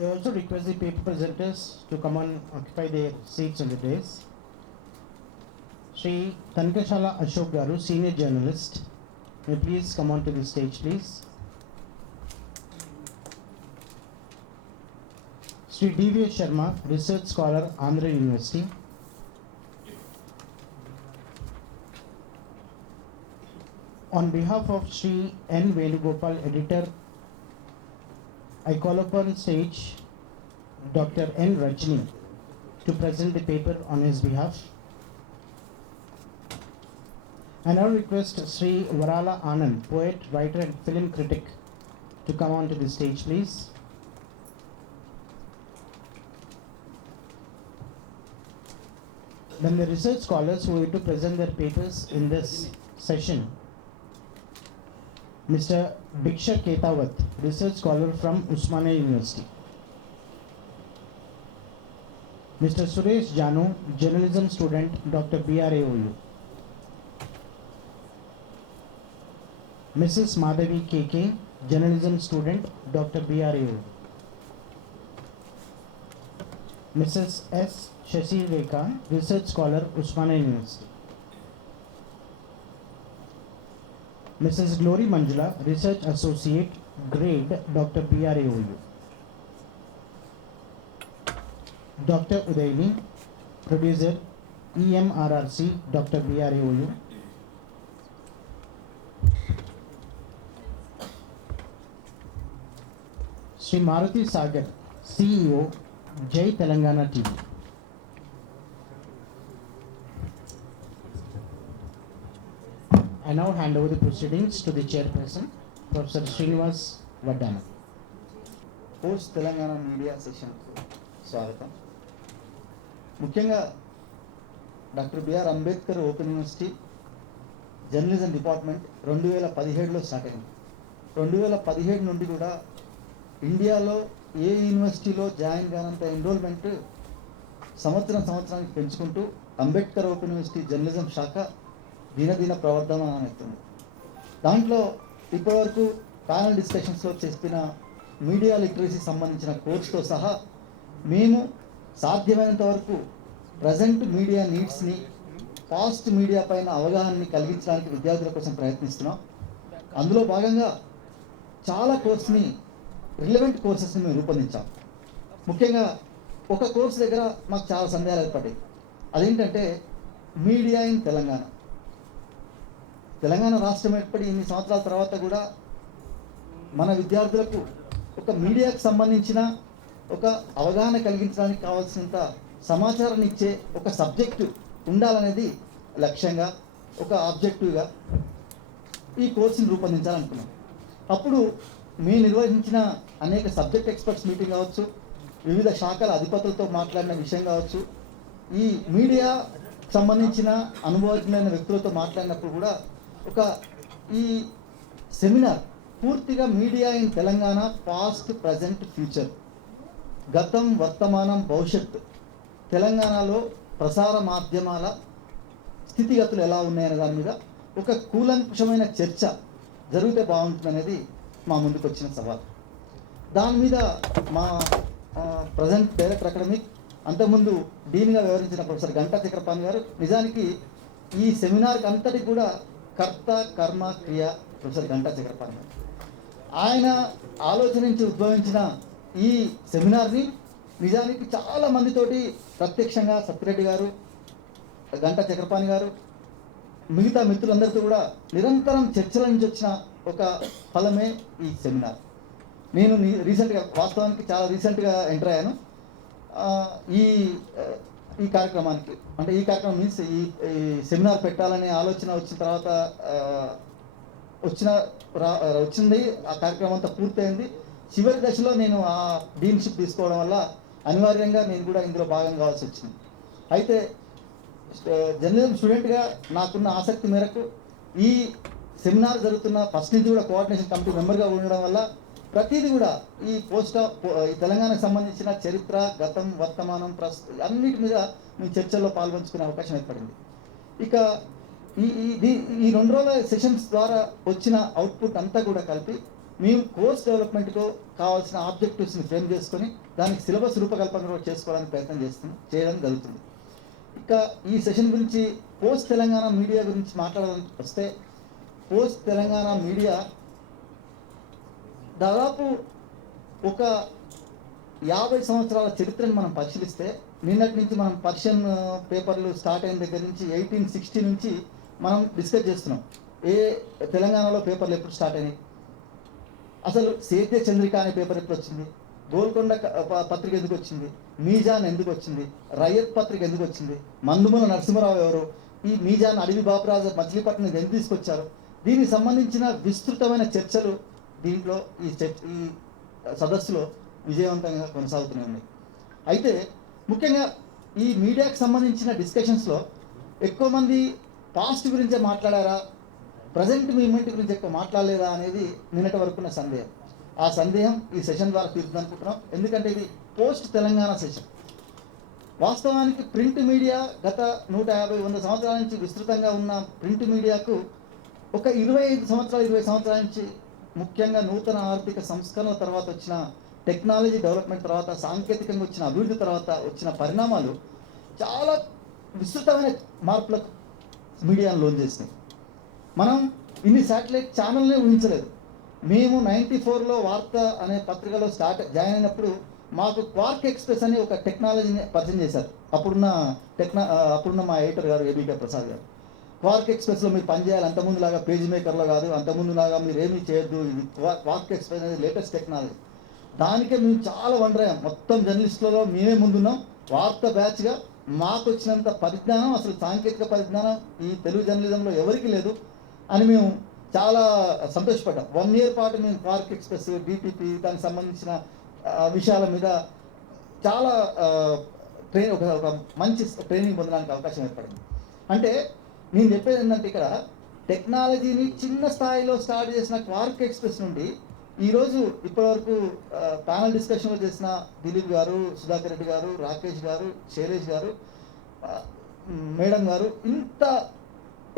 I also request the paper presenters to come and occupy their seats on the dais. Sri Tankashala Ashok Garu, senior journalist, may please come on to the stage, please. Sri D.V. Sharma, research scholar, Andhra University. On behalf of Sri N. Venugopal, editor, I call upon stage Dr. N. Rajni to present the paper on his behalf. And I request Sri Varala Anand, poet, writer and film critic, to come on to the stage, please. Then the research scholars who are to present their papers in this session. Mr. Bhiksha Ketawat, research scholar from Usmania University. Mr. Suresh Janu, journalism student, Dr. BRAOU. Mrs. Madhavi KK, journalism student, Dr. BRAOU. Mrs. S. Shashi Rekha, research scholar, Usmania University. Mrs. Glory Manjula, research associate, grade, Dr. BRAOU. Dr. Udayni, producer, EMRRC, Dr. BRAOU. Sri Maruti Sagar, CEO, Jai Telangana TV. I now hand over the proceedings to the chairperson, Professor Srinivas Vaddana. Post Telangana media session స్వాగతం. ముఖ్యంగా doctor BR Ambedkar open university journalism department 2017లో start అయింది. 2017 నుండి కూడా ఇండియాలో ఏ యూనివర్సిటీలో జాయిన్ కానంత ఎన్రోల్మెంట్ సంవత్సరానికి పెంచుకుంటూ అంబేద్కర్ ఓపెన్ యూనివర్సిటీ జర్నలిజం శాఖ దినదిన ప్రవర్ధమానం అవుతుంది. దాంట్లో ఇప్పటివరకు ప్యానల్ డిస్కషన్స్లో చెప్పిన మీడియా లిటరసీ సంబంధించిన కోర్సుతో సహా మేము సాధ్యమైనంత వరకు ప్రజెంట్ మీడియా నీడ్స్ని, పాస్ట్ మీడియా పైన అవగాహనని కలిగించడానికి విద్యార్థుల కోసం ప్రయత్నిస్తున్నాం. అందులో భాగంగా చాలా కోర్స్ని, రిలవెంట్ కోర్సెస్ని మేము రూపొందించాం. ముఖ్యంగా ఒక కోర్సు దగ్గర మాకు చాలా సందేహాలు ఏర్పడ్డాయి. అదేంటంటే మీడియా ఇన్ తెలంగాణ. తెలంగాణ రాష్ట్రం ఏర్పడి ఇన్ని సంవత్సరాల తర్వాత కూడా మన విద్యార్థులకు ఒక మీడియాకు సంబంధించిన ఒక అవగాహన కలిగించడానికి కావాల్సినంత సమాచారాన్ని ఇచ్చే ఒక సబ్జెక్టు ఉండాలనేది లక్ష్యంగా, ఒక ఆబ్జెక్టివ్గా ఈ కోర్సుని రూపొందించాలనుకున్నాం. అప్పుడు మేము నిర్వహించిన అనేక సబ్జెక్ట్ ఎక్స్పర్ట్స్ మీటింగ్ కావచ్చు, వివిధ శాఖల అధిపతులతో మాట్లాడిన విషయం కావచ్చు, ఈ మీడియా సంబంధించిన అనుభవజ్ఞులైన వ్యక్తులతో మాట్లాడినప్పుడు కూడా ఈ సెమినార్ పూర్తిగా media in Telangana past, present, future, గతం, వర్తమానం, భవిష్యత్తు, తెలంగాణలో ప్రసార మాధ్యమాల స్థితిగతులు ఎలా ఉన్నాయనే దాని మీద ఒక కూలంకుషమైన చర్చ జరిగితే బాగుంటుందనేది మా ముందుకు వచ్చిన సవాల్. దాని మీద మా ప్రజెంట్ డైరెక్టర్ అకాడమిక్, అంతకుముందు డీన్గా వ్యవహరించిన ప్రొఫెసర్ గంటా చక్రపాణి గారు, నిజానికి ఈ సెమినార్కి అంతటి కూడా కర్త, కర్మ, క్రియ ప్రొఫెసర్ గంటా చక్రపాణి గారు. ఆయన ఆలోచన నుంచి ఉద్భవించిన ఈ సెమినార్ని నిజానికి చాలా మందితోటి ప్రత్యక్షంగా సత్యరెడ్డి గారు, గంటా చక్రపాణి గారు, మిగతా మిత్రులందరితో కూడా నిరంతరం చర్చల నుంచి వచ్చిన ఒక ఫలమే ఈ సెమినార్. నేను రీసెంట్గా, వాస్తవానికి చాలా రీసెంట్గా ఎంటర్ అయ్యాను ఈ కార్యక్రమానికి. అంటే ఈ కార్యక్రమం మీన్స్ ఈ సెమినార్ పెట్టాలనే ఆలోచన వచ్చిన తర్వాత వచ్చింది. ఆ కార్యక్రమం అంతా పూర్తయింది. చివరి దశలో నేను ఆ డీన్షిప్ తీసుకోవడం వల్ల అనివార్యంగా నేను కూడా ఇందులో భాగం కావాల్సి వచ్చింది. అయితే జర్నలిజం స్టూడెంట్గా నాకున్న ఆసక్తి మేరకు ఈ సెమినార్ జరుగుతున్న ఫస్ట్ నుంచి కూడా కోఆర్డినేషన్ కమిటీ మెంబర్గా ఉండడం వల్ల ప్రతిదీ కూడా ఈ ఈ తెలంగాణకు సంబంధించిన చరిత్ర, గతం, వర్తమానం, ప్రస్తుతం అన్నిటి మీద మీ చర్చల్లో పాల్గొంచుకునే అవకాశం ఏర్పడింది. ఇక ఈ 2 రోజుల సెషన్స్ ద్వారా వచ్చిన అవుట్పుట్ అంతా కూడా కలిపి మేము కోర్స్ డెవలప్మెంట్కు కావాల్సిన ఆబ్జెక్టివ్స్ని ఫ్రేమ్ చేసుకొని దానికి సిలబస్ రూపకల్పన కూడా చేసుకోవడానికి ప్రయత్నం చేయడం జరుగుతుంది. ఇక ఈ సెషన్ గురించి పోస్ట్ తెలంగాణ మీడియా గురించి మాట్లాడాలని వస్తే, పోస్ట్ తెలంగాణ మీడియా దాదాపు ఒక 50 సంవత్సరాల చరిత్రను మనం పరిశీలిస్తే, నిన్నటి నుంచి మనం పర్షియన్ పేపర్లు స్టార్ట్ అయిన దగ్గర నుంచి 1860 నుంచి మనం డిస్కస్ చేస్తున్నాం. తెలంగాణలో పేపర్లు ఎప్పుడు స్టార్ట్ అయినాయి, అసలు సేద్య చంద్రిక అనే పేపర్ ఎప్పుడు వచ్చింది, గోల్కొండ పత్రిక ఎందుకు వచ్చింది, మీజాన్ ఎందుకు వచ్చింది, రయ్యత్ పత్రిక ఎందుకు వచ్చింది, మందుమూల నరసింహరావు ఎవరు, ఈ మీజాన్ అడవి బాపురాజు మచిలీపట్నం ఎందుకు తీసుకొచ్చారు, దీనికి సంబంధించిన విస్తృతమైన చర్చలు దీంట్లో ఈ సదస్సులో విజయవంతంగా కొనసాగుతూనే ఉన్నాయి. అయితే ముఖ్యంగా ఈ మీడియాకు సంబంధించిన డిస్కషన్స్లో ఎక్కువ మంది పాస్ట్ గురించే మాట్లాడారా, ప్రజెంట్ మూమెంట్ గురించి ఎక్కువ మాట్లాడలేదా అనేది నిన్నటి వరకున్న సందేహం. ఆ సందేహం ఈ సెషన్ ద్వారా తీరుతుంది అనుకుంటున్నాం. ఎందుకంటే ఇది పోస్ట్ తెలంగాణ సెషన్. వాస్తవానికి ప్రింట్ మీడియా గత 150-100 సంవత్సరాల నుంచి విస్తృతంగా ఉన్న ప్రింట్ మీడియాకు ఒక 20 సంవత్సరాల నుంచి ముఖ్యంగా నూతన ఆర్థిక సంస్కరణల తర్వాత వచ్చిన టెక్నాలజీ డెవలప్మెంట్ తర్వాత, సాంకేతికంగా వచ్చిన అభివృద్ధి తర్వాత వచ్చిన పరిణామాలు చాలా విస్తృతమైన మార్పులకు మీడియాను లోన్ చేసినాయి. మనం ఇన్ని శాటిలైట్ ఛానల్నే ఊహించలేదు. మేము 94లో వార్త అనే పత్రికలో జాయిన్ అయినప్పుడు మాకు క్వార్క్ ఎక్స్ప్రెస్ అని ఒక టెక్నాలజీని పరిచయం చేశారు. అప్పుడున్న మా ఎడిటర్ గారు ఏబీకే ప్రసాద్ గారు. క్వార్క్ ఎక్స్ప్రెస్లో మీరు పనిచేయాలి, అంతకుముందులాగా పేజ్ మేకర్లో కాదు, అంతకుముందులాగా మీరు ఏమీ చేయొద్దు, ఇది క్వార్క్ ఎక్స్ప్రెస్ అనేది లేటెస్ట్ టెక్నాలజీ. దానికే మేము చాలా వండర్ అయ్యాం. మొత్తం జర్నలిస్టులలో మేమే ముందున్నాం. వార్త బ్యాచ్గా మాకు వచ్చినంత పరిజ్ఞానం, అసలు సాంకేతిక పరిజ్ఞానం ఈ తెలుగు జర్నలిజంలో ఎవరికి లేదు అని మేము చాలా సంతోషపడ్డాం. 1 year పాటు మేము క్వార్క్ ఎక్స్ప్రెస్, డిటిపి దానికి సంబంధించిన విషయాల మీద చాలా ఒక మంచి ట్రైనింగ్ పొందడానికి అవకాశం ఏర్పడింది. అంటే నేను చెప్పేది ఏంటంటే, ఇక్కడ టెక్నాలజీని చిన్న స్థాయిలో స్టార్ట్ చేసిన క్వార్క్ ఎక్స్ప్రెస్ నుండి ఈరోజు ఇప్పటివరకు ప్యానల్ డిస్కషన్లో చేసిన దిలీప్ గారు, సుధాకర్ రెడ్డి గారు, రాకేష్ గారు, శైలేష్ గారు, మేడం గారు, ఇంత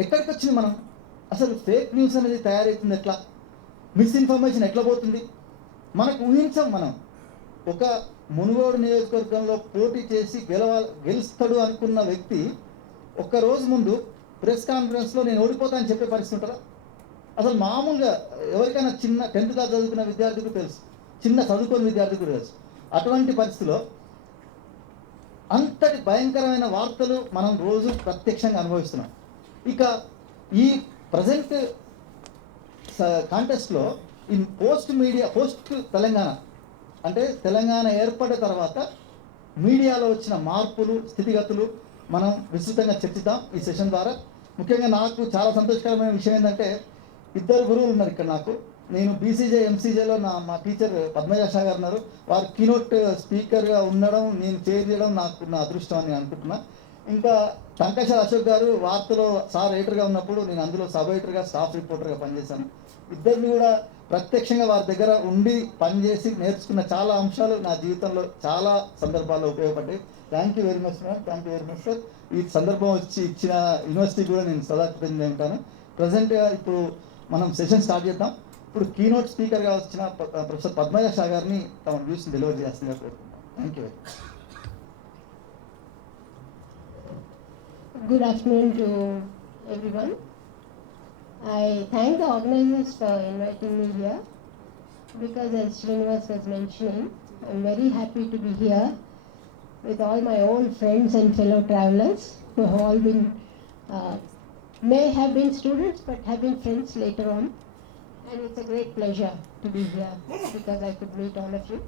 ఎక్కడికి వచ్చింది మనం, అసలు ఫేక్ న్యూస్ అనేది తయారవుతుంది ఎట్లా, మిస్ఇన్ఫర్మేషన్ ఎట్లా పోతుంది, మనకు ఊహించాం. మనం ఒక మునుగోడు నియోజకవర్గంలో పోటీ చేసి గెలుస్తాడు అనుకున్న వ్యక్తి ఒక్కరోజు ముందు ప్రెస్ కాన్ఫరెన్స్లో నేను ఓడిపోతానని చెప్పే పరిస్థితి ఉంటుందా? అసలు మామూలుగా ఎవరికైనా చిన్న 10th క్లాస్ చదువుకున్న విద్యార్థికి తెలుసు, చిన్న చదువుకున్న విద్యార్థికి కూడా తెలుసు. అటువంటి పరిస్థితిలో అంతటి భయంకరమైన వార్తలు మనం రోజు ప్రత్యక్షంగా అనుభవిస్తున్నాం. ఇక ఈ ప్రజెంట్ కాంటెస్ట్లో ఈ పోస్ట్ తెలంగాణ అంటే తెలంగాణ ఏర్పడిన తర్వాత మీడియాలో వచ్చిన మార్పులు, స్థితిగతులు మనం విస్తృతంగా చర్చిద్దాం ఈ సెషన్ ద్వారా. ముఖ్యంగా నాకు చాలా సంతోషకరమైన విషయం ఏంటంటే, 2 గురువులు ఉన్నారు ఇక్కడ నాకు. నేను బీసీజే ఎంసీజేలో మా టీచర్ పద్మజ షా గారు ఉన్నారు. వారు కీనోట్ స్పీకర్గా ఉండడం, నేను చేయడం నా అదృష్టం అని అనుకుంటున్నా. ఇంకా టంకశాల అశోక్ గారు వార్తలో సార్ ఎడిటర్గా ఉన్నప్పుడు నేను అందులో సబ్ ఎడిటర్గా, స్టాఫ్ రిపోర్టర్గా పనిచేశాను. ఇద్దరిని కూడా ప్రత్యక్షంగా వారి దగ్గర ఉండి పనిచేసి నేర్చుకున్న చాలా అంశాలు నా జీవితంలో చాలా సందర్భాల్లో ఉపయోగపడ్డాయి. Thank you very much madam, thank you very much sir. ఈ సందర్భం ఇచ్చిన యూనివర్సిటీ కూడా నేను సదా కృతజ్ఞత ఉంటాను. ప్రజెంట్గా ఇప్పుడు మనం సెషన్ స్టార్ట్ చేద్దాం. ఇప్పుడు కీనోట్ స్పీకర్గా వచ్చిన ప్రొఫెసర్ పద్మజ షా గారిని తమ వ్యూస్ని డెలివరీ చేస్తుందిగా కోరుకుంటాం. Thank you. Good afternoon to everyone. I thank the organizers for inviting me here, because as Srinivas was mentioning, I'm very happy to be here with all my old friends and fellow travelers who have all been, may have been students but have been friends later on, and it's a great pleasure to be here because I could meet all of you.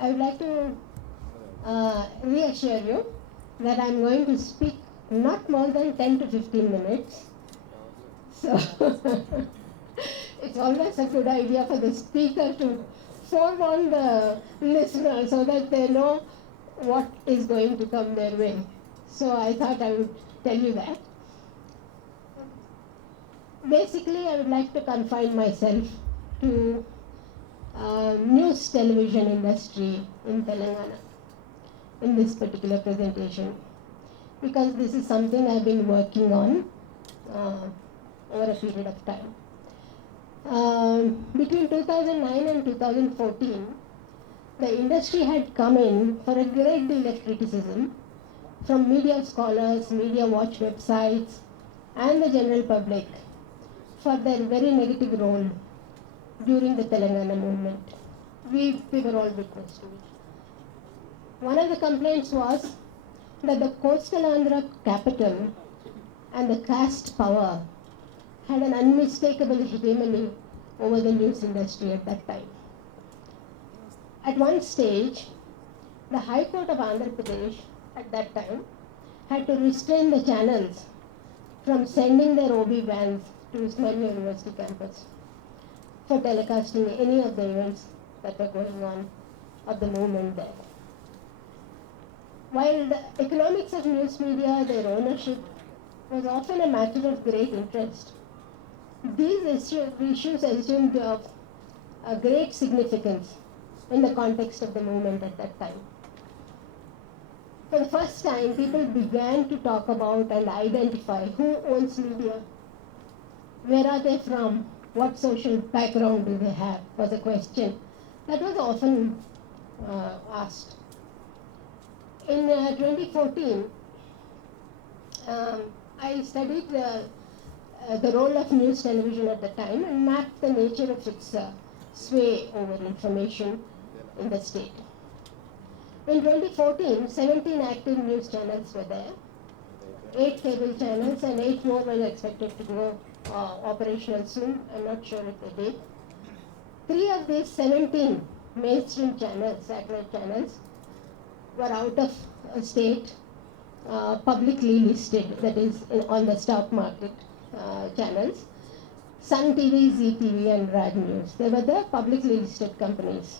I would like to reassure you that I'm going to speak not more than 10 to 15 minutes. So it's always a good idea for the speaker to forewarn the listener so that they know what is going to come their way. So I thought I would tell you that. Basically, I would like to confine myself to news television industry in Telangana in this particular presentation, because this is something I've been working on over a period of time. Between 2009 and 2014, the industry had come in for a great deal of criticism from media scholars, media watch websites, and the general public for their very negative role during the Telangana movement. We were all witness to it. One of the complaints was that the coastal Andhra capital and the caste power had an unmistakable hegemony over the news industry at that time. At one stage, the High Court of Andhra Pradesh at that time had to restrain the channels from sending their OB vans to Usmania University campus for telecasting any of the events that were going on of the movement there. While the economics of news media, their ownership, was often a matter of great interest, these issues assumed a great significance in the context of the movement at that time. For the first time, people began to talk about and identify who owns media, where are they from, what social background do they have, was a question that was often asked. In 2014, I studied the role of news television at the time and mapped the nature of its sway over information in the state. In 2014, 17 active news channels were there, 8 cable channels, and 8 more were expected to go operational soon. I'm not sure if they did. 3 of these 17 mainstream channels, satellite channels, were out of state, publicly listed, that is on the stock market channels. Sun TV, Zee TV, and Raj News. They were the publicly listed companies.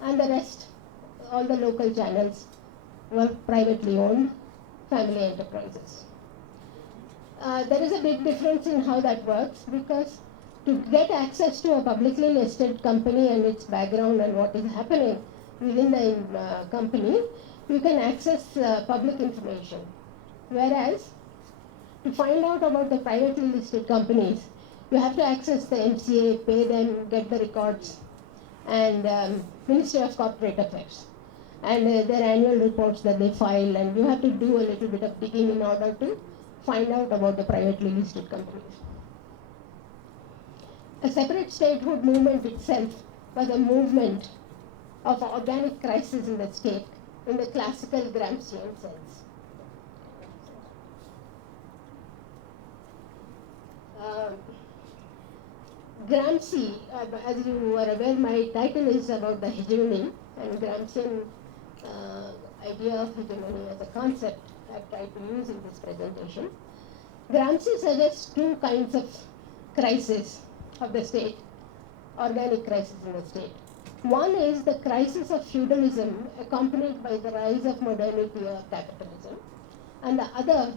And the rest, all the local channels, were privately owned family enterprises. There is a big difference in how that works, because to get access to a publicly listed company and its background and what is happening within the company, you can access public information. Whereas, to find out about the privately listed companies, you have to access the MCA, pay them, get the records, and Ministry of Corporate Affairs, and their annual reports that they file, and you have to do a little bit of digging in order to find out about the privately listed companies. A separate statehood movement itself was a movement of organic crisis in the state in the classical Gramscian sense. Gramsci, as you are aware, my title is about the hegemony, and Gramscian idea of hegemony as a concept I've tried to use in this presentation. Gramsci suggests 2 kinds of crisis of the state, organic crisis in the state. One is the crisis of feudalism accompanied by the rise of modernity or capitalism, and the other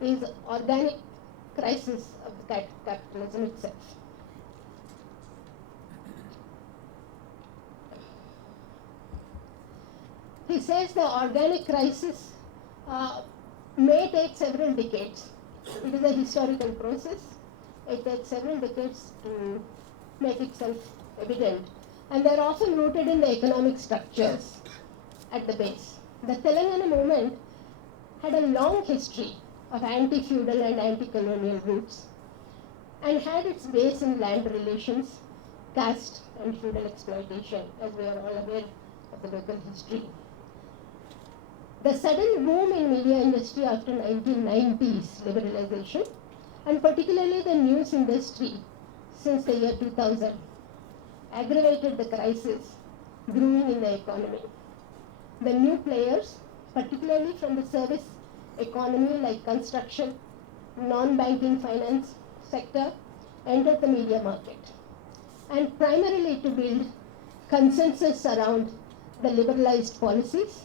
is organic crisis of the capitalism itself. He says the organic crisis may take several decades. It is a historical process. It takes several decades to make itself evident. And they're often rooted in the economic structures at the base. The Telangana movement had a long history of anti-feudal and anti-colonial roots, and had its base in land relations, caste, and feudal exploitation, as we are all aware of the local history. The sudden boom in media industry after 1990s liberalization, and particularly the news industry since the year 2000, aggravated the crisis brewing in the economy. The new players, particularly from the service economy like construction, non-banking finance sector, entered the media market, and primarily to build consensus around the liberalized policies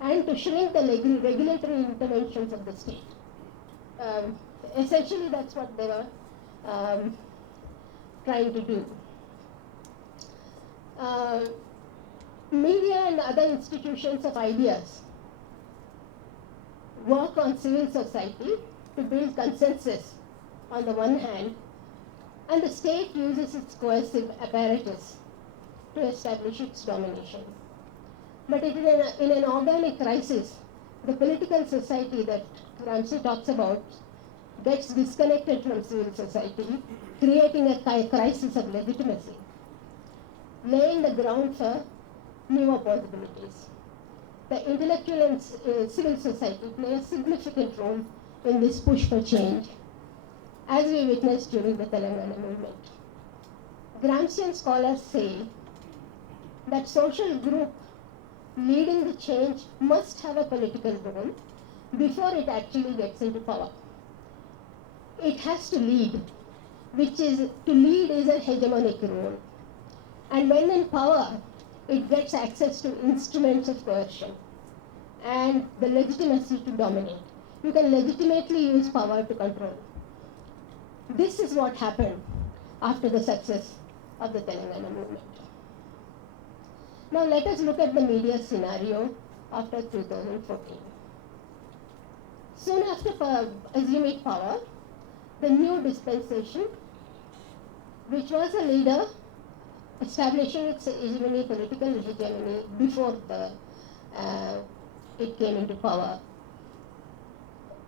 and to shrink the regulatory interventions of the state. Essentially, that's what they were trying to do. Media and other institutions of ideas work on civil society to build consensus on the one hand, and the state uses its coercive apparatus to establish its domination. But in an organic crisis, the political society that Gramsci talks about gets disconnected from civil society, creating a crisis of legitimacy, laying the ground for newer possibilities. The intellectual and civil society play a significant role in this push for change, as we witnessed during the Telangana movement. Gramscian scholars say that social group leading the change must have a political role before it actually gets into power. It has to lead, to lead is a hegemonic role. And when in power, it gets access to instruments of coercion and the legitimacy to dominate. You can legitimately use power to control. This is what happened after the success of the Telangana movement. Now let us look at the media scenario after 2014. Soon after assuming power, the new dispensation, which was a leader establishing its hegemony, political hegemony before it came into power,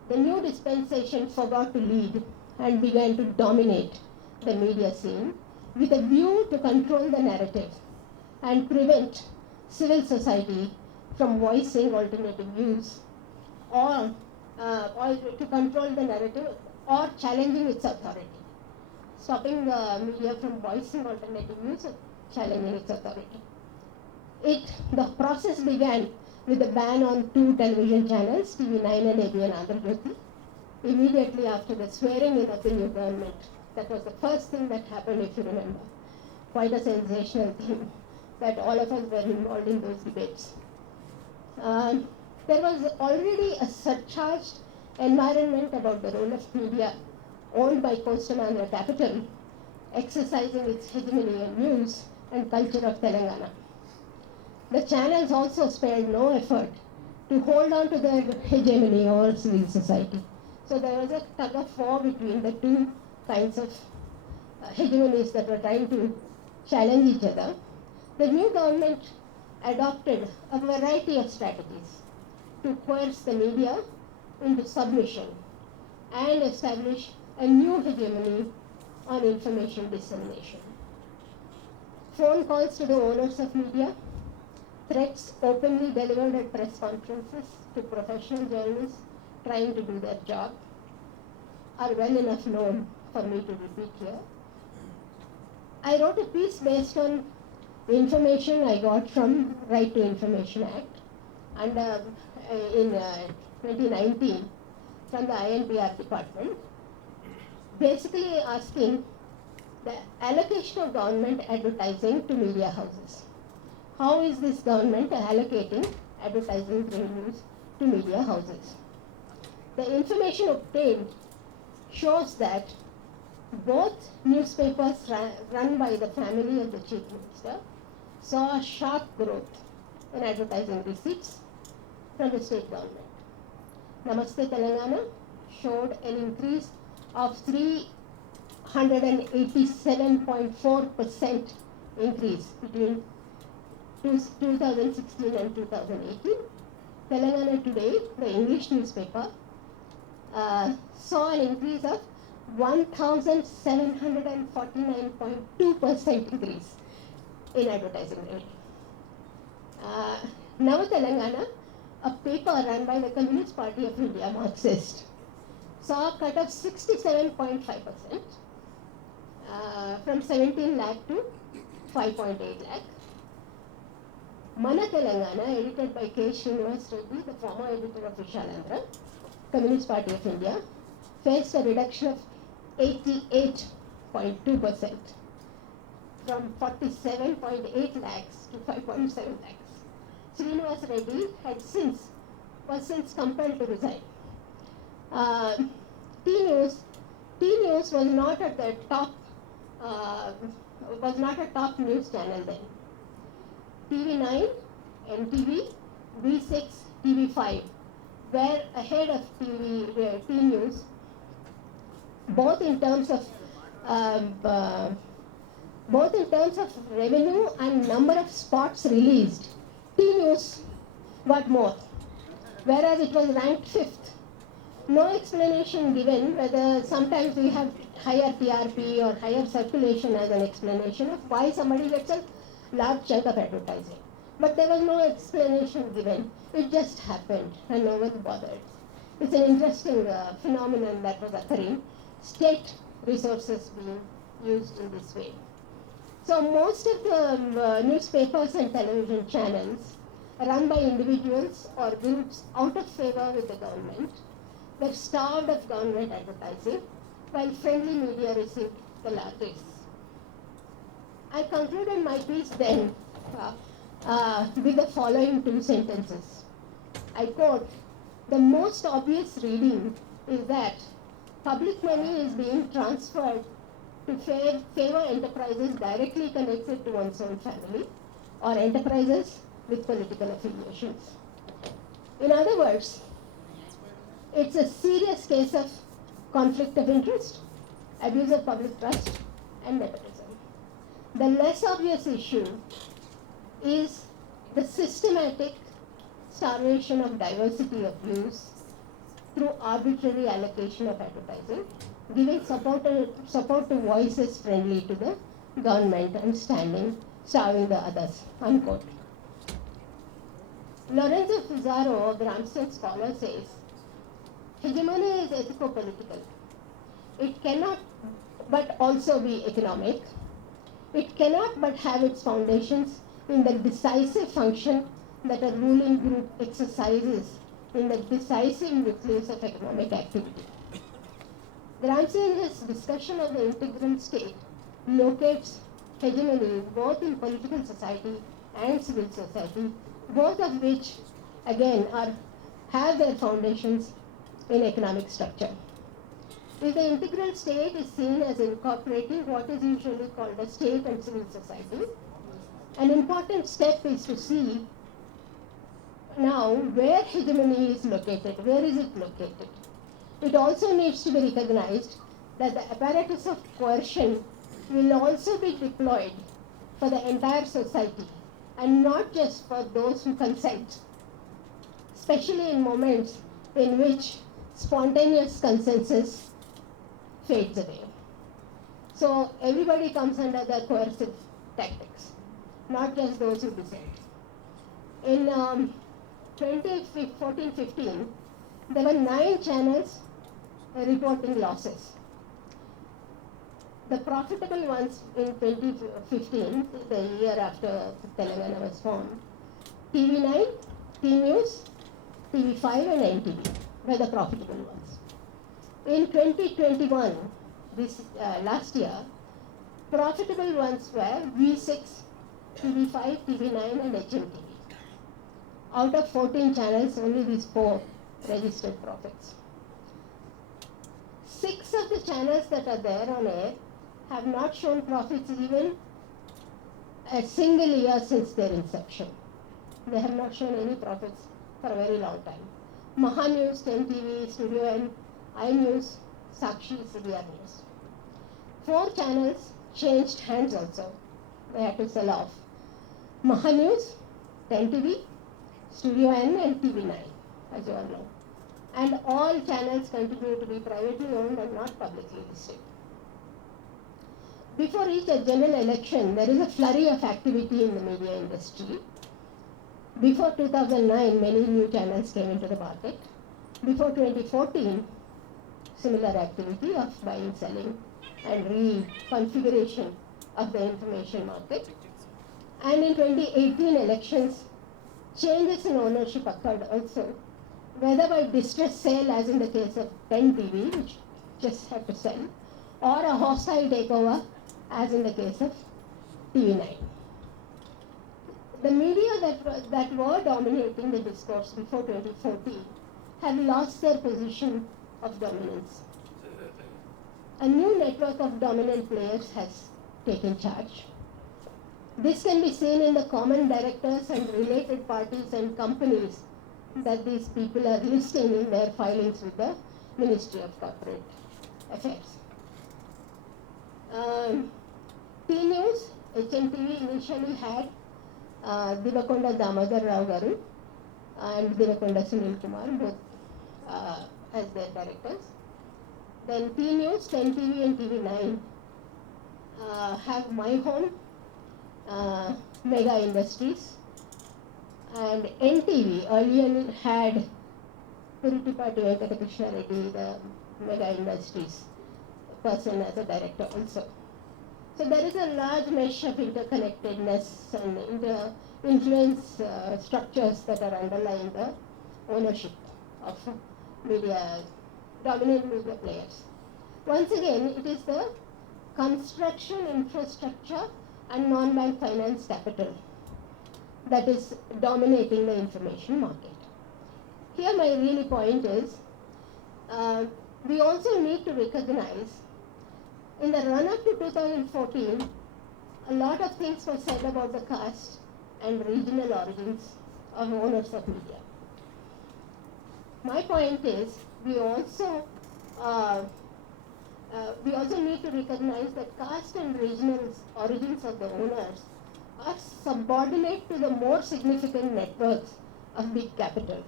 the new dispensation forgot to lead and began to dominate the media scene with a view to control the narrative and prevent civil society from voicing alternative views or to control the narrative or challenging its authority. Stopping the media from voicing alternative views or challenging its authority. The process began with a ban on 2 television channels, TV9 and ABN Andhra Jyoti, immediately after the swearing in of the new government. That was the first thing that happened, if you remember. Quite a sensational thing that all of us were involved in those debates. There was already a surcharged environment about the role of media owned by Coastal Andhra Capital, exercising its hegemony on news and culture of Telangana. The channels also spared no effort to hold on to their hegemony over civil society. So there was a tug of war between the two kinds of hegemonies that were trying to challenge each other. The new government adopted a variety of strategies to coerce the media into submission and establish a new hegemony on information dissemination. Phone calls to the owners of media, threats openly delivered at press conferences to professional journalists trying to do their job are well enough known for me to repeat here. I wrote a piece based on information I got from Right to Information Act and in 2019 from the INPR department, basically asking the allocation of government advertising to media houses. How is this government allocating advertising revenues to media houses? The information obtained shows that both newspapers run by the family of the Chief Minister saw a sharp growth in advertising receipts from the state government. Namaste Telangana showed an increase of 387.4% increase between 2016 and 2018. Telangana Today, the English newspaper, saw an increase of 1,749.2% increase in advertising revenue. Now Telangana, a paper run by the Communist Party of India, Marxist, saw a cut of 67.5% from 17 lakh to 5.8 lakh. Mana Telangana, edited by K. Srinivas Reddy, the former editor of Vishalandra, Communist Party of India, faced a reduction of 88.2% from 47.8 lakhs to 5.7 lakhs. Srinivas Reddy was since compelled to resign. T-News was not at the top, was not a top news channel then. TV9, NTV, V6, TV5 were ahead of T-News, both in terms of both in terms of revenue and number of spots released, T-News got more, whereas it was ranked 5th. No explanation given whether sometimes we have higher TRP or higher circulation as an explanation of why somebody gets a large chunk of advertising. But there was no explanation given. It just happened and no one bothered. It's an interesting phenomenon that was occurring. State resources being used in this way. So most of the newspapers and television channels run by individuals or groups out of favor with the government were starved of government advertising, while friendly media received the largest. I concluded my piece then with the following 2 sentences. I quote, "The most obvious reading is that public money is being transferred to favor enterprises directly connected to one's own family or enterprises with political affiliations." In other words, it's a serious case of conflict of interest, abuse of public trust, and nepotism. The less obvious issue is the systematic starvation of diversity of views through arbitrary allocation of advertising, giving support to voices friendly to the government and starving the others, unquote. Lorenzo Fusaro, a Gramscian scholar, says, hegemony is ethico-political. It cannot but also be economic. It cannot but have its foundations in the decisive function that a ruling group exercises in the decisive nucleus of economic activity. Gramsci, in his discussion of the integral state, locates hegemony both in political society and civil society, both of which, again, have their foundations in economic structure. If the integral state is seen as incorporating what is usually called a state and civil society, an important step is to see now where hegemony is located, where is it located. It also needs to be recognized that the apparatus of coercion will also be deployed for the entire society and not just for those who consent, especially in moments in which spontaneous consensus fades away. So everybody comes under the coercive tactics, not just those who dissent. In 2014-15, there were 9 channels reporting losses. The profitable ones in 2015, the year after Telangana was formed, TV9, T-News, TV5 and NTV were the profitable ones. In 2021, last year, profitable ones were V6, TV5, TV9 and HMTV. Out of 14 channels, only these 4 registered profits. 6 of the channels that are there on air have not shown profits even a single year since their inception. They have not shown any profits for a very long time. Maha News, 10 TV, Studio N, iNews, Sakshi, CBR News. 4 channels changed hands also. They had to sell off. Maha News, 10 TV, Studio N and TV9, as you all know. And all channels continue to be privately owned and not publicly listed. Before each general election, there is a flurry of activity in the media industry. Before 2009, many new channels came into the market. Before 2014, similar activity of buying, selling, and reconfiguration of the information market. And in 2018 elections, changes in ownership occurred also, whether by distress sale, as in the case of 10 TV, which just had to sell, or a hostile takeover, as in the case of TV9. The media that were dominating the discourse before 2014 have lost their position of dominance. A new network of dominant players has taken charge. This can be seen in the common directors and related parties and companies that these people are listing in their filings with the Ministry of Corporate Affairs. T News, HNTV initially had Divakonda Damodar Rao Garu and Divakonda Sunil Kumar, both as their directors. Then T News, 10 TV and TV9 have My Home, Mega Industries, and NTV earlier had Purutipati Venkata Krishna Reddy, the Mega Industries person, as a director also. So there is a large mesh of interconnectedness and influence structures that are underlying the ownership of media, dominant media players. Once again, it is the construction, infrastructure and non-bank finance capital that is dominating the information market. Here my really point is, we also need to recognize, in the run-up to 2014, a lot of things were said about the caste and regional origins of owners of media. My point is, we also need to recognize that caste and regional origins of the owners are subordinate to the more significant networks of big capital.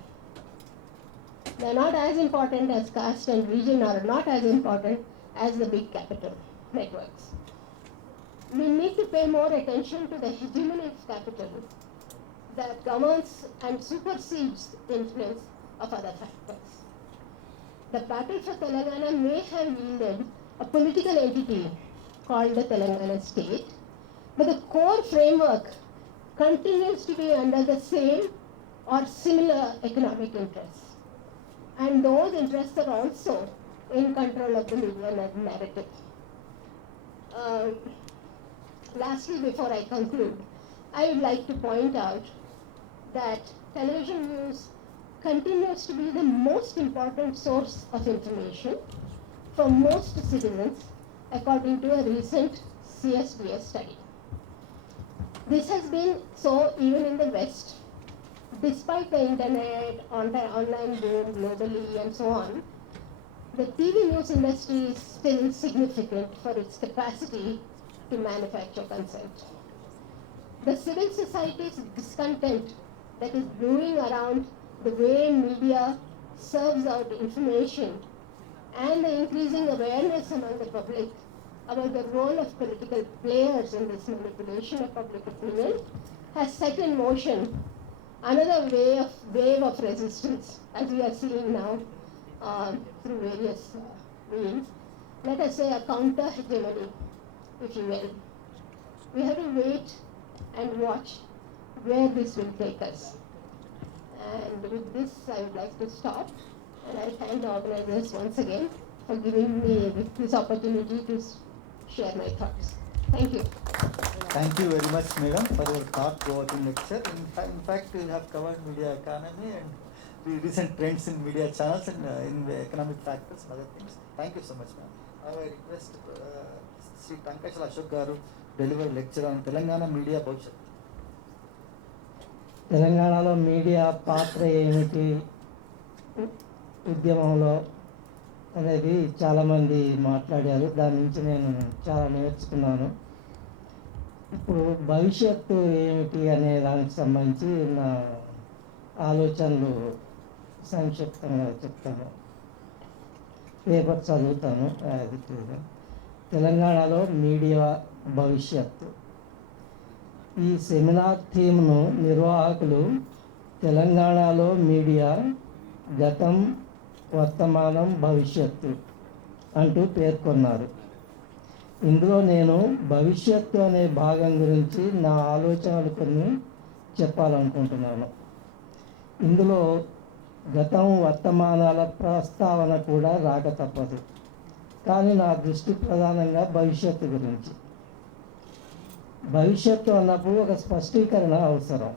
They are not as important as caste and region, are not as important as the big capital networks. We need to pay more attention to the hegemony of capital that governs and supersedes the influence of other factors. The battle for Telangana may have yielded a political entity called the Telangana state, but the core framework continues to be under the same or similar economic interests. And those interests are also in control of the media narrative. Lastly, before I conclude, I would like to point out that television news continues to be the most important source of information for most citizens, according to a recent CSDS study. This has been so even in the West. Despite the internet, online boom globally and so on, the TV news industry is still significant for its capacity to manufacture consent. The civil society's discontent that is brewing around the way media serves out information and the increasing awareness among the public about the role of political players in this manipulation of public opinion has set in motion another wave of resistance, as we are seeing now through various means. Let us say a counter-hegemony, if you will. We have to wait and watch where this will take us. And with this, I would like to stop. And I thank the organizers once again for giving me this opportunity to share my thoughts. Thank you. Thank you very much, madam, for your thought-provoking lecture. In fact, you have covered media economy and the recent trends in media channels and in the economic factors and other things. Thank you so much, ma'am. Now I request Sri Tankachala Ashok Garu deliver a lecture on Telangana media bhavishyat. తెలంగాణలో మీడియా పాత్ర ఏమిటి ఉద్యమంలో అనేది చాలామంది మాట్లాడారు. దాని నుంచి నేను చాలా నేర్చుకున్నాను. ఇప్పుడు భవిష్యత్తు ఏమిటి అనే దానికి సంబంధించి నా ఆలోచనలు సంక్షిప్తంగా చెప్తాను. పేపర్ చదువుతాను. అది తెలంగాణలో మీడియా భవిష్యత్తు. ఈ సెమినార్ థీమ్ను నిర్వాహకులు తెలంగాణలో మీడియా గతం, వర్తమానం, భవిష్యత్తు అంటూ పేర్కొన్నారు. ఇందులో నేను భవిష్యత్తు అనే భాగం గురించి నా ఆలోచనలు కొన్ని చెప్పాలనుకుంటున్నాను. ఇందులో గతం, వర్తమానాల ప్రస్తావన కూడా రాక తప్పదు. కానీ నా దృష్టి ప్రధానంగా భవిష్యత్తు గురించి. భవిష్యత్తు అన్నప్పుడు ఒక స్పష్టీకరణ అవసరం.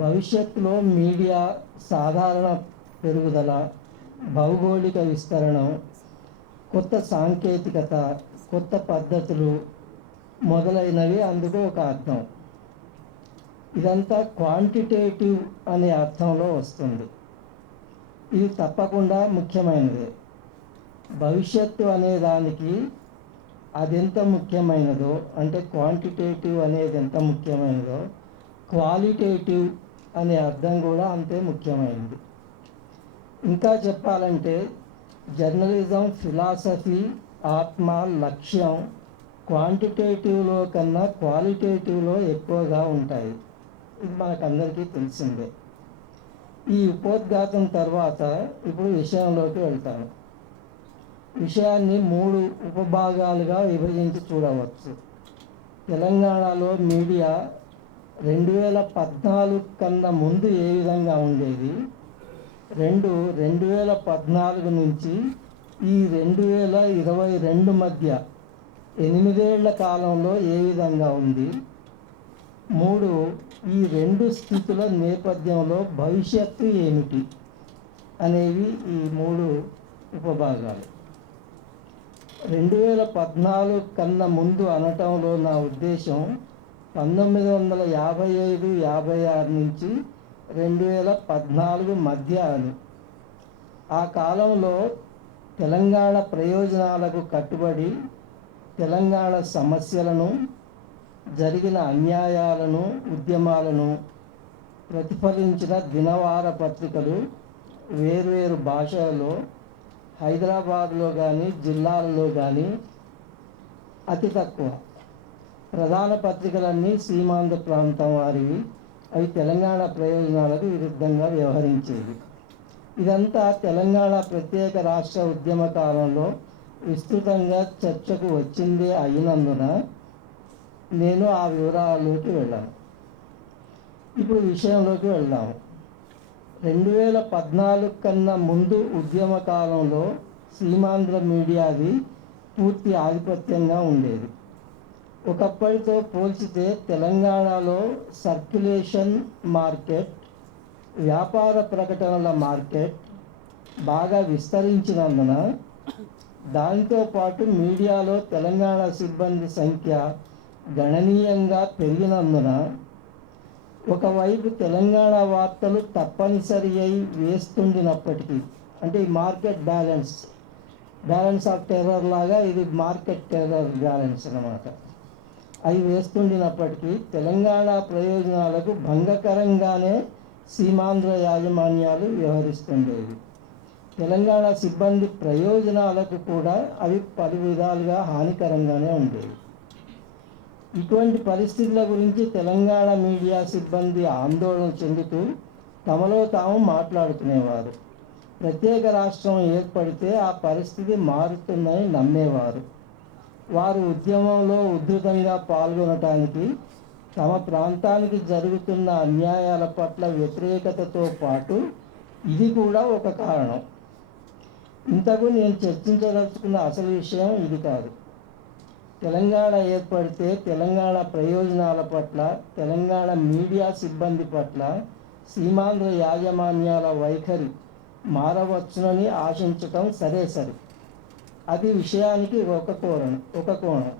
భవిష్యత్తులో మీడియా సాధారణ పెరుగుదల, భౌగోళిక విస్తరణం, కొత్త సాంకేతికత, కొత్త పద్ధతులు మొదలైనవి అందుకు ఒక అర్థం. ఇదంతా క్వాంటిటేటివ్ అనే అర్థంలో వస్తుంది. ఇది తప్పకుండా ముఖ్యమైనదే. భవిష్యత్తు అనే దానికి అది ఎంత ముఖ్యమైనదో, అంటే క్వాంటిటేటివ్ అనేది ఎంత ముఖ్యమైనదో, క్వాలిటేటివ్ అనే అర్థం కూడా అంతే ముఖ్యమైనది. ఇంకా చెప్పాలంటే జర్నలిజం ఫిలాసఫీ, ఆత్మ, లక్ష్యం క్వాంటిటేటివ్లో కన్నా క్వాలిటేటివ్లో ఎక్కువగా ఉంటాయి. ఇది మనకందరికీ తెలిసిందే. ఈ ఉపోద్ఘాతం తర్వాత ఇప్పుడు విషయంలోకి వెళ్తాను. విషయాన్ని 3 ఉపభాగాలుగా విభజించి చూడవచ్చు. తెలంగాణలో మీడియా 2014 కన్నా ముందు ఏ విధంగా ఉండేది, 2014 నుంచి ఈ 2022 మధ్య 8 ఏళ్ల కాలంలో ఏ విధంగా ఉంది, 3 ఈ 2 స్థితుల నేపథ్యంలో భవిష్యత్తు ఏమిటి అనేవి ఈ 3 ఉపభాగాలు. 2014 కన్నా ముందు అనటంలో నా ఉద్దేశం 1955-56 నుంచి 2014 మధ్య అని. ఆ కాలంలో తెలంగాణ ప్రయోజనాలకు కట్టుబడి తెలంగాణ సమస్యలను, జరిగిన అన్యాయాలను, ఉద్యమాలను ప్రతిఫలించిన దినవార పత్రికలు వేర్వేరు భాషలలో హైదరాబాద్లో కానీ జిల్లాలలో కానీ అతి తక్కువ. ప్రధాన పత్రికలన్నీ సీమాంధ్ర ప్రాంతం వారివి. అవి తెలంగాణ ప్రయోజనాలకు విరుద్ధంగా వ్యవహరించేవి. ఇదంతా తెలంగాణ ప్రత్యేక రాష్ట్ర ఉద్యమ కాలంలో విస్తృతంగా చర్చకు వచ్చిందే అయినందున నేను ఆ వివరాల్లోకి వెళ్ళాను. ఇప్పుడు విషయంలోకి వెళ్దాము. 2014 కన్నా ముందు ఉద్యమ కాలంలో సీమాంధ్ర మీడియాది పూర్తి ఆధిపత్యంగా ఉండేది. ఒకప్పటితో పోల్చితే తెలంగాణలో సర్క్యులేషన్ మార్కెట్, వ్యాపార ప్రకటనల మార్కెట్ బాగా విస్తరించినందున, దానితో పాటు మీడియాలో తెలంగాణ సిబ్బంది సంఖ్య గణనీయంగా పెరిగినందున ఒకవైపు తెలంగాణ వార్తలు తప్పనిసరి అయి వేస్తుండినప్పటికీ, అంటే ఈ మార్కెట్ బ్యాలెన్స్ ఆఫ్ టెర్రర్ లాగా ఇది మార్కెట్ టెర్రర్ బ్యాలెన్స్ అన్నమాట. అవి వేస్తుండినప్పటికీ తెలంగాణ ప్రయోజనాలకు భంగకరంగానే సీమాంధ్ర యాజమాన్యాలు వ్యవహరిస్తుండేవి. తెలంగాణ సిబ్బంది ప్రయోజనాలకు కూడా అవి పలు విధాలుగా హానికరంగానే ఉండేవి. ఇటువంటి పరిస్థితుల గురించి తెలంగాణ మీడియా సిబ్బంది ఆందోళన చెందుతూ తమలో తాము మాట్లాడుకునేవారు. ప్రత్యేక రాష్ట్రం ఏర్పడితే ఆ పరిస్థితి మారుతుందని నమ్మేవారు. వారు ఉద్యమంలో ఉధృతంగా పాల్గొనటానికి, తమ ప్రాంతానికి జరుగుతున్న అన్యాయాల పట్ల వ్యతిరేకతతో పాటు ఇది కూడా ఒక కారణం. ఇంతకు నేను చర్చించదలుచుకున్న అసలు విషయం ఇది కాదు. తెలంగాణ ఏర్పడితే తెలంగాణ ప్రయోజనాల పట్ల, తెలంగాణ మీడియా సిబ్బంది పట్ల సీమాంధ్ర యాజమాన్యాల వైఖరి మారవచ్చునని ఆశించటం సరే. అది విషయానికి ఒక కోణం.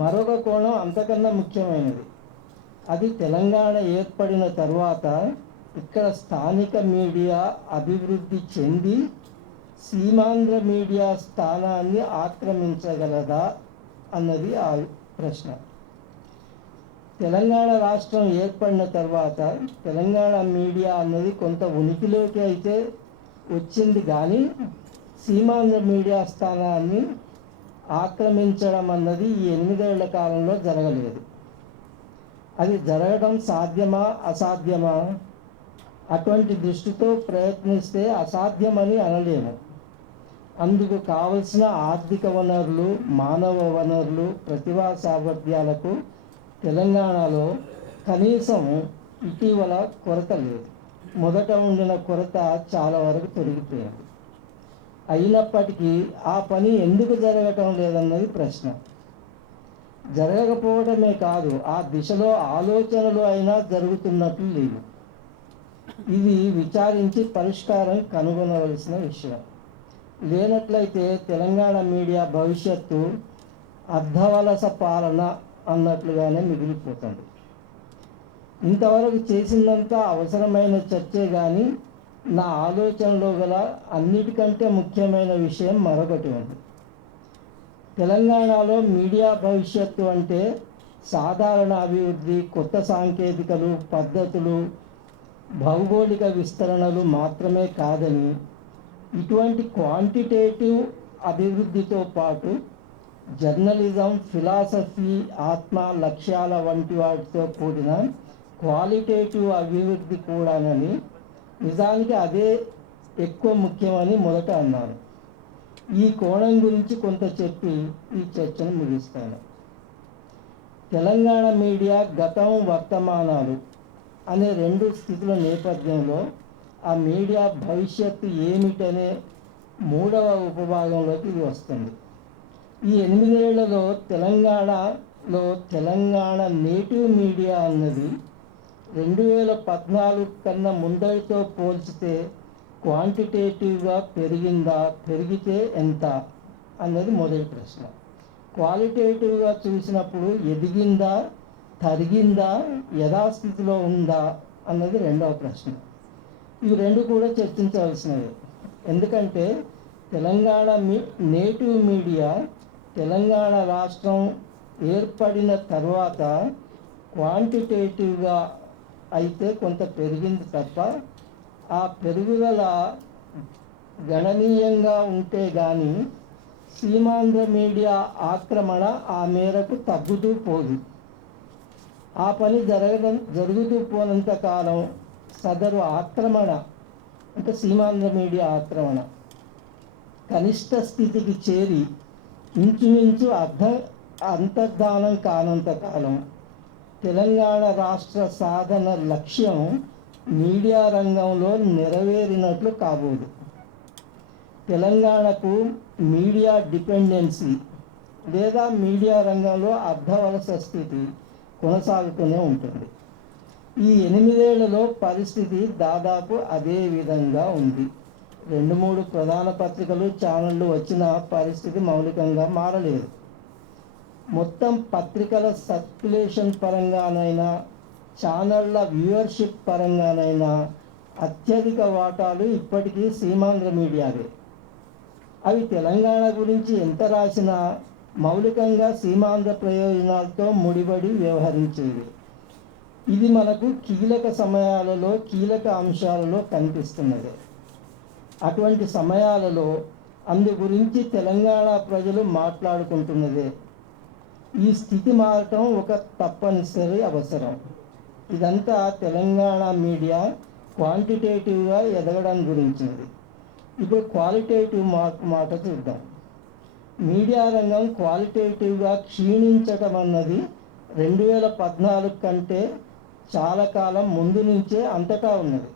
మరొక కోణం అంతకన్నా ముఖ్యమైనది. అది తెలంగాణ ఏర్పడిన తర్వాత ఇక్కడ స్థానిక మీడియా అభివృద్ధి చెంది సీమాంధ్ర మీడియా స్థానాన్ని ఆక్రమించగలదా అన్నది ఆ ప్రశ్న. తెలంగాణ రాష్ట్రం ఏర్పడిన తర్వాత తెలంగాణ మీడియా అన్నది కొంత ఉనికిలోకి అయితే వచ్చింది, కానీ సీమాంధ్ర మీడియా స్థానాన్ని ఆక్రమించడం అన్నది ఈ 8 ఏళ్ల కాలంలో జరగలేదు. అది జరగడం సాధ్యమా అసాధ్యమా? అటువంటి దృష్టితో ప్రయత్నిస్తే అసాధ్యమని అనలేము. అందుకు కావలసిన ఆర్థిక వనరులు, మానవ వనరులు, ప్రతిభా సామర్థ్యాలకు తెలంగాణలో కనీసం ఇటీవల కొరత లేదు. మొదట ఉండిన కొరత చాలా వరకు తొలగిపోయింది. అయినప్పటికీ ఆ పని ఎందుకు జరగటం లేదన్నది ప్రశ్న. జరగకపోవడమే కాదు, ఆ దిశలో ఆలోచనలు అయినా జరుగుతున్నట్లు లేవు. ఇది విచారించి పరిష్కారం కనుగొనవలసిన విషయం. లేనట్లయితే తెలంగాణ మీడియా భవిష్యత్తు అర్ధవలస పాలన అన్నట్లుగానే మిగిలిపోతుంది. ఇంతవరకు చేసిందంతా అవసరమైన చర్చే, కానీ నా ఆలోచనలో గల అన్నిటికంటే ముఖ్యమైన విషయం మరొకటి ఉంది. తెలంగాణలో మీడియా భవిష్యత్తు అంటే సాధారణ అభివృద్ధి, కొత్త సాంకేతికలు, పద్ధతులు, భౌగోళిక విస్తరణలు మాత్రమే కాదని, ఇటువంటి క్వాంటిటేటివ్ అభివృద్ధితో పాటు జర్నలిజం, ఫిలాసఫీ, ఆత్మ, లక్ష్యాల వంటి వాటితో కూడిన క్వాలిటేటివ్ అభివృద్ధి కూడానని, నిజానికి అదే ఎక్కువ ముఖ్యమని మొదట అన్నారు. ఈ కోణం గురించి కొంత చెప్పి ఈ చర్చను ముగిస్తాను. తెలంగాణ మీడియా గతం, వర్తమానాలు అనే రెండు స్థితుల నేపథ్యంలో ఆ మీడియా భవిష్యత్తు ఏమిటనే మూడవ ఉపభాగంలోకి ఇది వస్తుంది. ఈ 8 ఏళ్లలో తెలంగాణ నేటివ్ మీడియా అన్నది 2014 కన్నా ముందరితో పోల్చితే క్వాంటిటేటివ్గా పెరిగిందా, పెరిగితే ఎంత అన్నది మొదటి ప్రశ్న. క్వాలిటేటివ్గా చూసినప్పుడు ఎదిగిందా, తరిగిందా, యథాస్థితిలో ఉందా అన్నది రెండవ ప్రశ్న. ఇవి రెండు కూడా చర్చించవలసినవి. ఎందుకంటే తెలంగాణ నేటివ్ మీడియా తెలంగాణ రాష్ట్రం ఏర్పడిన తర్వాత క్వాంటిటేటివ్గా అయితే కొంత పెరిగింది తప్ప ఆ పెరుగుదల గణనీయంగా ఉంటే కానీ సీమాంధ్ర మీడియా ఆక్రమణ ఆ మేరకు తగ్గుతూ పోదు. ఆ పని జరుగుతూ పోనంత కాలం సదరు ఆక్రమణ అంటే సీమాంధ్ర మీడియా ఆక్రమణ కనిష్ట స్థితికి చేరి ఇంచుమించు అంతర్ధానం కానంత కాలం తెలంగాణ రాష్ట్ర సాధన లక్ష్యం మీడియా రంగంలో నెరవేరినట్లు కాబోదు. తెలంగాణకు మీడియా డిపెండెన్సీ లేదా మీడియా రంగంలో అర్ధవలస స్థితి కొనసాగుతూనే ఉంటుంది. ఈ 8 ఏళ్లలో పరిస్థితి దాదాపు అదే విధంగా ఉంది. 2-3 ప్రధాన పత్రికలు, ఛానళ్ళు వచ్చిన పరిస్థితి మౌలికంగా మారలేదు. మొత్తం పత్రికల సర్క్యులేషన్ పరంగానైనా, ఛానళ్ళ వ్యూవర్షిప్ పరంగానైనా అత్యధిక వాటాలు ఇప్పటికీ సీమాంధ్ర మీడియావే. అవి తెలంగాణ గురించి ఎంత రాసినా మౌలికంగా సీమాంధ్ర ప్రయోజనాలతో ముడిపడి వ్యవహరించేవి. ఇది మనకు కీలక సమయాలలో, కీలక అంశాలలో కనిపిస్తున్నది. అటువంటి సమయాలలో అందు గురించి తెలంగాణ ప్రజలు మాట్లాడుకుంటున్నదే. ఈ స్థితి మారటం ఒక తప్పనిసరి అవసరం. ఇదంతా తెలంగాణ మీడియా క్వాంటిటేటివ్గా ఎదగడం గురించినది. ఇప్పుడు క్వాలిటేటివ్ మాట చూద్దాం. మీడియా రంగం క్వాలిటేటివ్గా క్షీణించటం అన్నది 2014 కంటే చాలా కాలం ముందు నుంచే అంతటా ఉన్నది.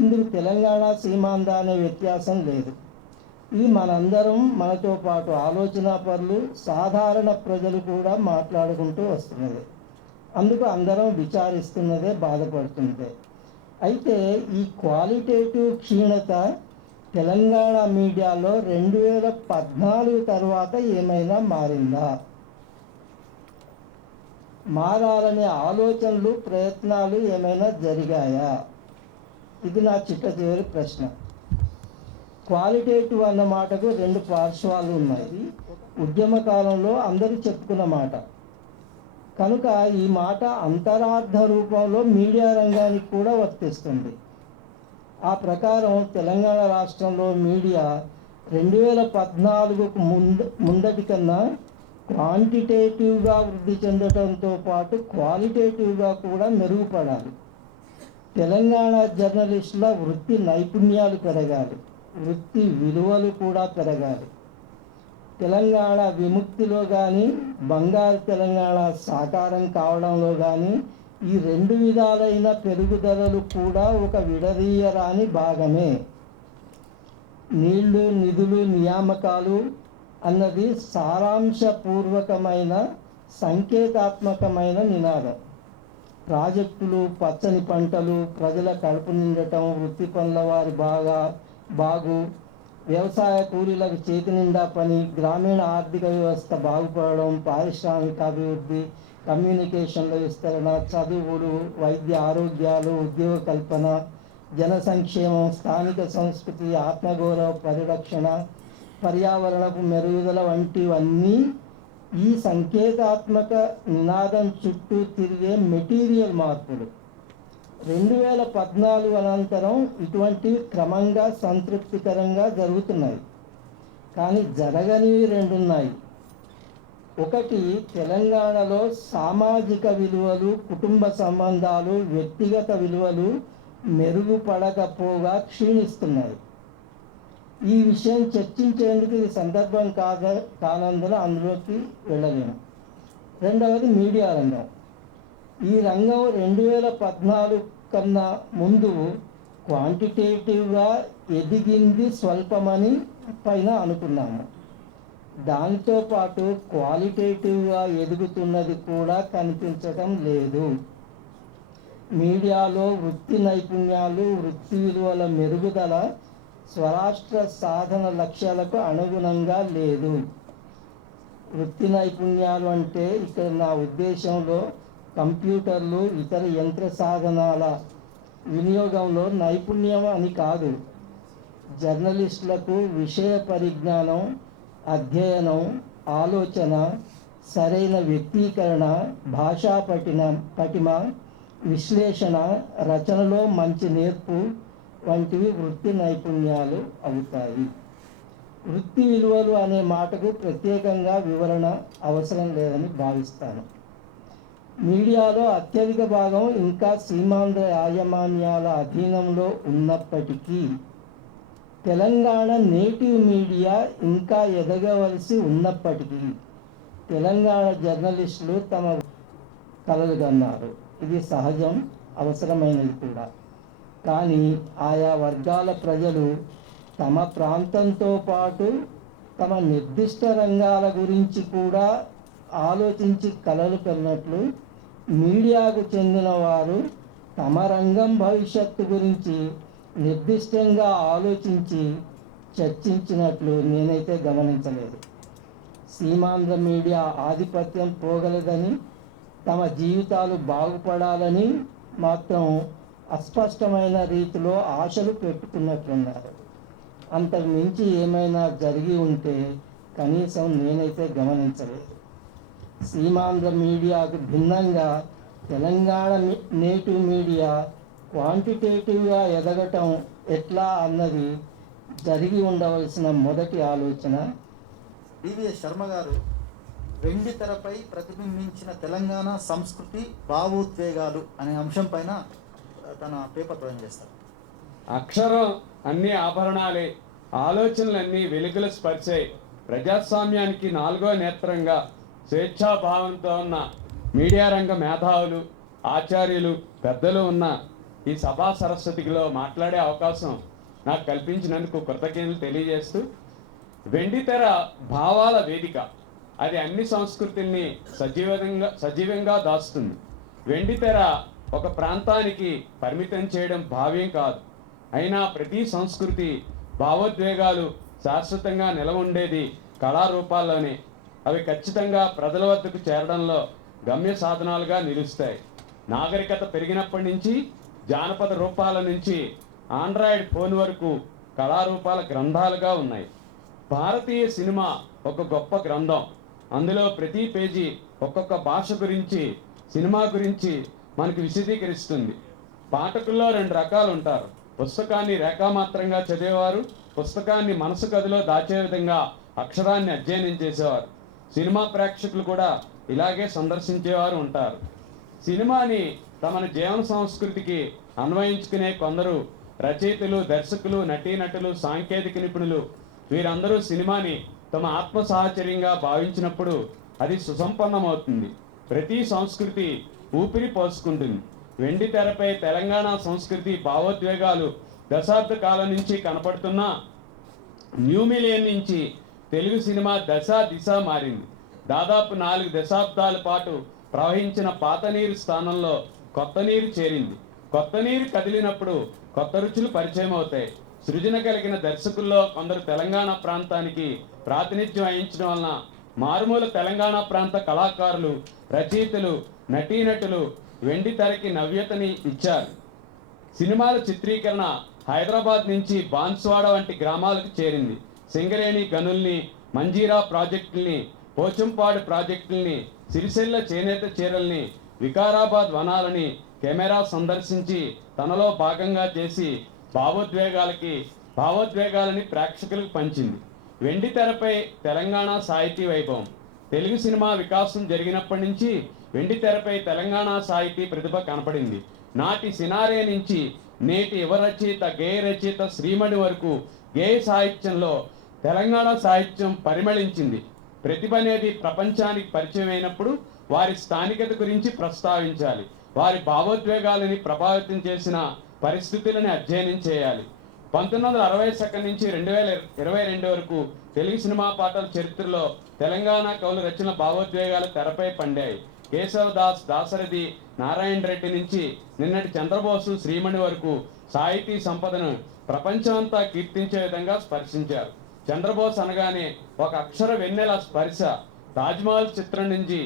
ఇందుకు తెలంగాణ, సీమాంధ్ర అనే వ్యత్యాసం లేదు. ఇది మనందరం, మనతో పాటు ఆలోచనాపరులు, సాధారణ ప్రజలు కూడా మాట్లాడుకుంటూ వస్తున్నది. అందుకు అందరం విచారిస్తున్నదే, బాధపడుతున్నదే. అయితే ఈ క్వాలిటేటివ్ క్షీణత తెలంగాణ మీడియాలో 2014 తర్వాత ఏమైనా మారిందా? మారాలనే ఆలోచనలు, ప్రయత్నాలు ఏమైనా జరిగాయా? ఇది నా చిట్ట ప్రశ్న. క్వాలిటేటివ్ అన్న మాటకు 2 పార్శ్వాలు ఉన్నాయి. ఉద్యమ కాలంలో అందరూ చెప్పుకున్న మాట కనుక ఈ మాట అంతరార్థ రూపంలో మీడియా రంగానికి కూడా వర్తిస్తుంది. ఆ ప్రకారం తెలంగాణ రాష్ట్రంలో మీడియా 2014కు ముందటి కన్నా క్వాంటిటేటివ్గా వృద్ధి చెందడంతో పాటు క్వాలిటేటివ్గా కూడా మెరుగుపడాలి. తెలంగాణ జర్నలిస్టుల వృత్తి నైపుణ్యాలు పెరగాలి, వృత్తి విలువలు కూడా పెరగాలి. తెలంగాణ విముక్తిలో కానీ, బంగారు తెలంగాణ సాకారం కావడంలో కానీ ఈ 2 విధాలైన పెరుగుదలలు కూడా ఒక విడదీయరాని భాగమే. నీళ్లు, నిధులు, నియామకాలు అన్నది సారాంశపూర్వకమైన, సంకేతాత్మకమైన నినాదం. ప్రాజెక్టులు, పచ్చని పంటలు, ప్రజల కడుపు నిండటం, వృత్తి పనుల వారి బాగు, వ్యవసాయ కూలీలకు చేతి నిండా పని, గ్రామీణ ఆర్థిక వ్యవస్థ బాగుపడడం, పారిశ్రామిక అభివృద్ధి, కమ్యూనికేషన్ల విస్తరణ, చదువులు, వైద్య ఆరోగ్యాలు, ఉద్యోగ కల్పన, జన సంక్షేమం, స్థానిక సంస్కృతి, ఆత్మగౌరవ పరిరక్షణ, పర్యావరణపు మెరుగుదల వంటివన్నీ ఈ సంకేతాత్మక నినాదం చుట్టూ తిరిగే మెటీరియల్ మార్పులు. 2014 అనంతరం ఇటువంటివి క్రమంగా సంతృప్తికరంగా జరుగుతున్నాయి. కానీ జరగనివి రెండున్నాయి. ఒకటి, తెలంగాణలో సామాజిక విలువలు, కుటుంబ సంబంధాలు, వ్యక్తిగత విలువలు మెరుగుపడకపోగా క్షీణిస్తున్నాయి. ఈ విషయం చర్చించేందుకు ఇది సందర్భం కానందున అందులోకి వెళ్ళలేము. రెండవది మీడియా రంగం. ఈ రంగం 2014 కన్నా ముందు క్వాంటిటేటివ్గా ఎదిగింది స్వల్పమని పైన అనుకున్నాము. దానితో పాటు క్వాలిటేటివ్గా ఎదుగుతున్నది కూడా కనిపించడం లేదు. మీడియాలో వృత్తి నైపుణ్యాలు, వృత్తి విలువల మెరుగుదల స్వరాష్ట్ర సాధన లక్ష్యాలకు అనుగుణంగా లేదు. వృత్తి నైపుణ్యాలు అంటే ఇక్కడ నా ఉద్దేశంలో కంప్యూటర్లు, ఇతర యంత్ర సాధనాల వినియోగంలో నైపుణ్యం అని కాదు. జర్నలిస్టులకు విషయ పరిజ్ఞానం, అధ్యయనం, ఆలోచన, సరైన వ్యక్తీకరణ, భాషా పటిమ, విశ్లేషణ, రచనలో మంచి నేర్పు వంటివి వృత్తి నైపుణ్యాలు అవుతాయి. వృత్తి విలువలు అనే మాటకు ప్రత్యేకంగా వివరణ అవసరం లేదని భావిస్తాను. మీడియాలో అత్యధిక భాగం ఇంకా సీమాంధ్ర యాజమాన్యాల అధీనంలో ఉన్నప్పటికీ తెలంగాణ నేటివ్ మీడియా ఇంకా ఎదగవలసి ఉన్నప్పటికీ తెలంగాణ జర్నలిస్టులు తమ కలలు కన్నారు. ఇది సహజం, అవసరమైనది కూడా. కానీ ఆయా వర్గాల ప్రజలు తమ ప్రాంతంతో పాటు తమ నిర్దిష్ట రంగాల గురించి కూడా ఆలోచించి కలలు కన్నట్లు మీడియాకు చెందిన వారు తమ రంగం భవిష్యత్తు గురించి నిర్దిష్టంగా ఆలోచించి చర్చించినట్లు నేనైతే గమనించలేదు. సీమాంధ్ర మీడియా ఆధిపత్యం పోగలదని, తమ జీవితాలు బాగుపడాలని మాత్రం అస్పష్టమైన రీతిలో ఆశలు పెట్టుకున్నట్లున్నారు. అంతకు మించి ఏమైనా జరిగి ఉంటే కనీసం నేనైతే గమనించలేదు. సీమాంధ్ర మీడియాకు భిన్నంగా తెలంగాణ నేటివ్ మీడియా క్వాంటిటేటివ్గా ఎదగటం ఎట్లా అన్నది జరిగి ఉండవలసిన మొదటి ఆలోచన. డివిఎస్ శర్మ గారు వెండి తెరపై ప్రతిబింబించిన తెలంగాణ సంస్కృతి భావోద్వేగాలు అనే అంశం పైన తన పేపర్ ప్రజెంట్ చేస్తారు. అక్షరం అన్ని ఆభరణాలే, ఆలోచనలన్నీ వెలుగుల స్పర్శే, ప్రజాస్వామ్యానికి 4వ నేత్రంగా స్వేచ్ఛాభావంతో ఉన్న మీడియా రంగ మేధావులు, ఆచార్యులు, పెద్దలు ఉన్న ఈ సభా సరస్వతిలో మాట్లాడే అవకాశం నాకు కల్పించినందుకు కృతజ్ఞతలు తెలియజేస్తూ, వెండితెర భావాల వేదిక. అది అన్ని సంస్కృతుల్ని సజీవంగా దాస్తుంది. వెండితెర ఒక ప్రాంతానికి పరిమితం చేయడం భావ్యం కాదు. అయినా ప్రతి సంస్కృతి భావోద్వేగాలు శాశ్వతంగా నిలవుండేది కళారూపాల్లోనే. అవి ఖచ్చితంగా ప్రజల వద్దకు చేరడంలో గమ్య సాధనాలుగా నిలుస్తాయి. నాగరికత పెరిగినప్పటి నుంచి, జానపద రూపాల నుంచి ఆండ్రాయిడ్ ఫోన్ వరకు కళారూపాల గ్రంథాలుగా ఉన్నాయి. భారతీయ సినిమా ఒక గొప్ప గ్రంథం. అందులో ప్రతి పేజీ ఒక్కొక్క భాష గురించి, సినిమా గురించి మనకు విశదీకరిస్తుంది. పాఠకుల్లో 2 రకాలు ఉంటారు. పుస్తకాన్ని రేఖామాత్రంగా చదివేవారు, పుస్తకాన్ని మనసు గదిలో దాచే విధంగా అక్షరాన్ని అధ్యయనం చేసేవారు. సినిమా ప్రేక్షకులు కూడా ఇలాగే సందర్శించేవారు ఉంటారు. సినిమాని తమ జీవన సంస్కృతికి అన్వయించుకునే కొందరు రచయితలు, దర్శకులు, నటీనటులు, సాంకేతిక నిపుణులు, వీరందరూ సినిమాని తమ ఆత్మ సాహచర్యంగా భావించినప్పుడు అది సుసంపన్నమవుతుంది. ప్రతి సంస్కృతి ఊపిరి పోసుకుంటుంది. వెండి తెరపై తెలంగాణ సంస్కృతి భావోద్వేగాలు దశాబ్ద కాలం నుంచి కనపడుతున్న న్యూ మిలియన్ నుంచి తెలుగు సినిమా దిశ మారింది. దాదాపు 4 దశాబ్దాల పాటు ప్రవహించిన పాత నీరు స్థానంలో కొత్త నీరు చేరింది. కొత్త నీరు కదిలినప్పుడు కొత్త రుచులు పరిచయం అవుతాయి. సృజన కలిగిన దర్శకుల్లో కొందరు తెలంగాణ ప్రాంతానికి ప్రాతినిధ్యం వహించడం వలన మారుమూల తెలంగాణ ప్రాంత కళాకారులు, రచయితలు, నటీనటులు వెండి తెరకి నవ్యతని ఇచ్చారు. సినిమాల చిత్రీకరణ హైదరాబాద్ నుంచి బాన్స్వాడ వంటి గ్రామాలకు చేరింది. సింగరేణి గనుల్ని, మంజీరా ప్రాజెక్టుల్ని, పోచంపాడు ప్రాజెక్టుల్ని, సిరిసిల్ల చేనేత చీరల్ని, వికారాబాద్ వనాలని కెమెరా సందర్శించి తనలో భాగంగా చేసి భావోద్వేగాలని ప్రేక్షకులకు పంచింది. వెండి తెరపై తెలంగాణ సాహితీ వైభవం. తెలుగు సినిమా వికాసం జరిగినప్పటి నుంచి వెండి తెరపై తెలంగాణ సాహితీ ప్రతిభ కనపడింది. నాటి సినారే నుంచి నేటి యువ రచయిత, గేయ రచయిత శ్రీమణి వరకు గేయ సాహిత్యంలో తెలంగాణ సాహిత్యం పరిమళించింది. ప్రతిభ అనేది ప్రపంచానికి పరిచయం అయినప్పుడు వారి స్థానికత గురించి ప్రస్తావించాలి. వారి భావోద్వేగాలని ప్రభావితం చేసిన పరిస్థితులని అధ్యయనం చేయాలి. 1960 నుంచి 2022 వరకు తెలుగు సినిమా పాటల చరిత్రలో తెలంగాణ కవుల రచన భావోద్వేగాలు తెరపై పండాయి. కేశవదాస్, దాశరథి, నారాయణ రెడ్డి నుంచి నిన్నటి చంద్రబోసు, శ్రీమణి వరకు సాహితీ సంపదను ప్రపంచమంతా కీర్తించే విధంగా స్పర్శించారు. చంద్రబోస్ అనగానే ఒక అక్షర వెన్నెల స్పర్శ. తాజ్మహల్ చిత్రం నుంచి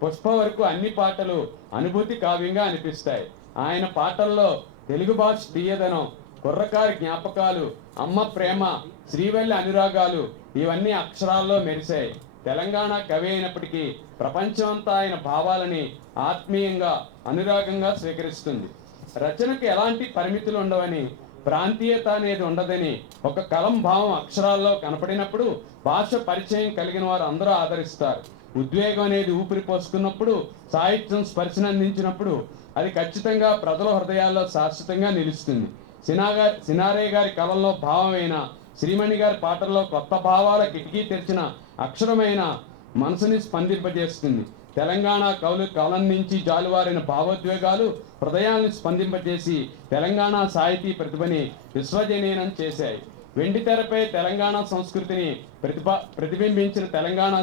పుష్ప వరకు అన్ని పాటలు అనుభూతి కావ్యంగా అనిపిస్తాయి. ఆయన పాటల్లో తెలుగు భాష తీయదనం, కుర్రకారి జ్ఞాపకాలు, అమ్మ ప్రేమ, శ్రీవల్లి అనురాగాలు ఇవన్నీ అక్షరాల్లో మెరిశాయి. తెలంగాణ కవి అయినప్పటికీ ప్రపంచమంతా ఆయన భావాలని ఆత్మీయంగా, అనురాగంగా స్వీకరిస్తుంది. రచనకు ఎలాంటి పరిమితులు ఉండవని, ప్రాంతీయత అనేది ఉండదని, ఒక కలం భావం అక్షరాల్లో కనపడినప్పుడు భాష పరిచయం కలిగిన వారు అందరూ ఆదరిస్తారు. ఉద్వేగం అనేది ఊపిరి పోసుకున్నప్పుడు, సాహిత్యం స్పర్శనందించినప్పుడు అది ఖచ్చితంగా ప్రజల హృదయాల్లో శాశ్వతంగా నిలుస్తుంది. సినారే గారి కలంలో భావమైన, శ్రీమణి గారి పాటల్లో కొత్త భావాల కిటికీ తెరిచిన అక్షరమైన మనసుని స్పందింపజేస్తుంది. తెలంగాణ కవులు కలం నుంచి జాలువారిన భావోద్వేగాలు హృదయాన్ని స్పందింపజేసి తెలంగాణ సాహితీ ప్రతిభని విశ్వజనీనం చేశాయి. వెండి తెరపై తెలంగాణ సంస్కృతిని ప్రతిబింబించిన తెలంగాణ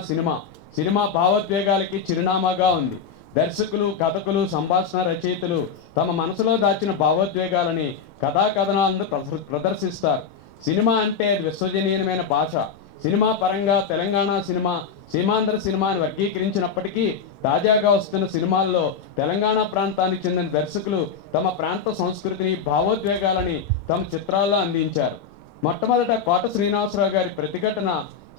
సినిమా భావోద్వేగాలకి చిరునామాగా ఉంది. దర్శకులు, కథకులు, సంభాషణ రచయితలు తమ మనసులో దాచిన భావోద్వేగాలని కథాకథనాలను ప్రదర్శిస్తారు. సినిమా అంటే విశ్వజనీయమైన భాష. సినిమా పరంగా తెలంగాణ సినిమా, సీమాంధ్ర సినిమా అని వర్గీకరించినప్పటికీ తాజాగా వస్తున్న సినిమాల్లో తెలంగాణ ప్రాంతానికి చెందిన దర్శకులు తమ ప్రాంత సంస్కృతిని, భావోద్వేగాలని తమ చిత్రాల్లో అందించారు. మొట్టమొదట కోట శ్రీనివాసరావు గారి ప్రతిఘటన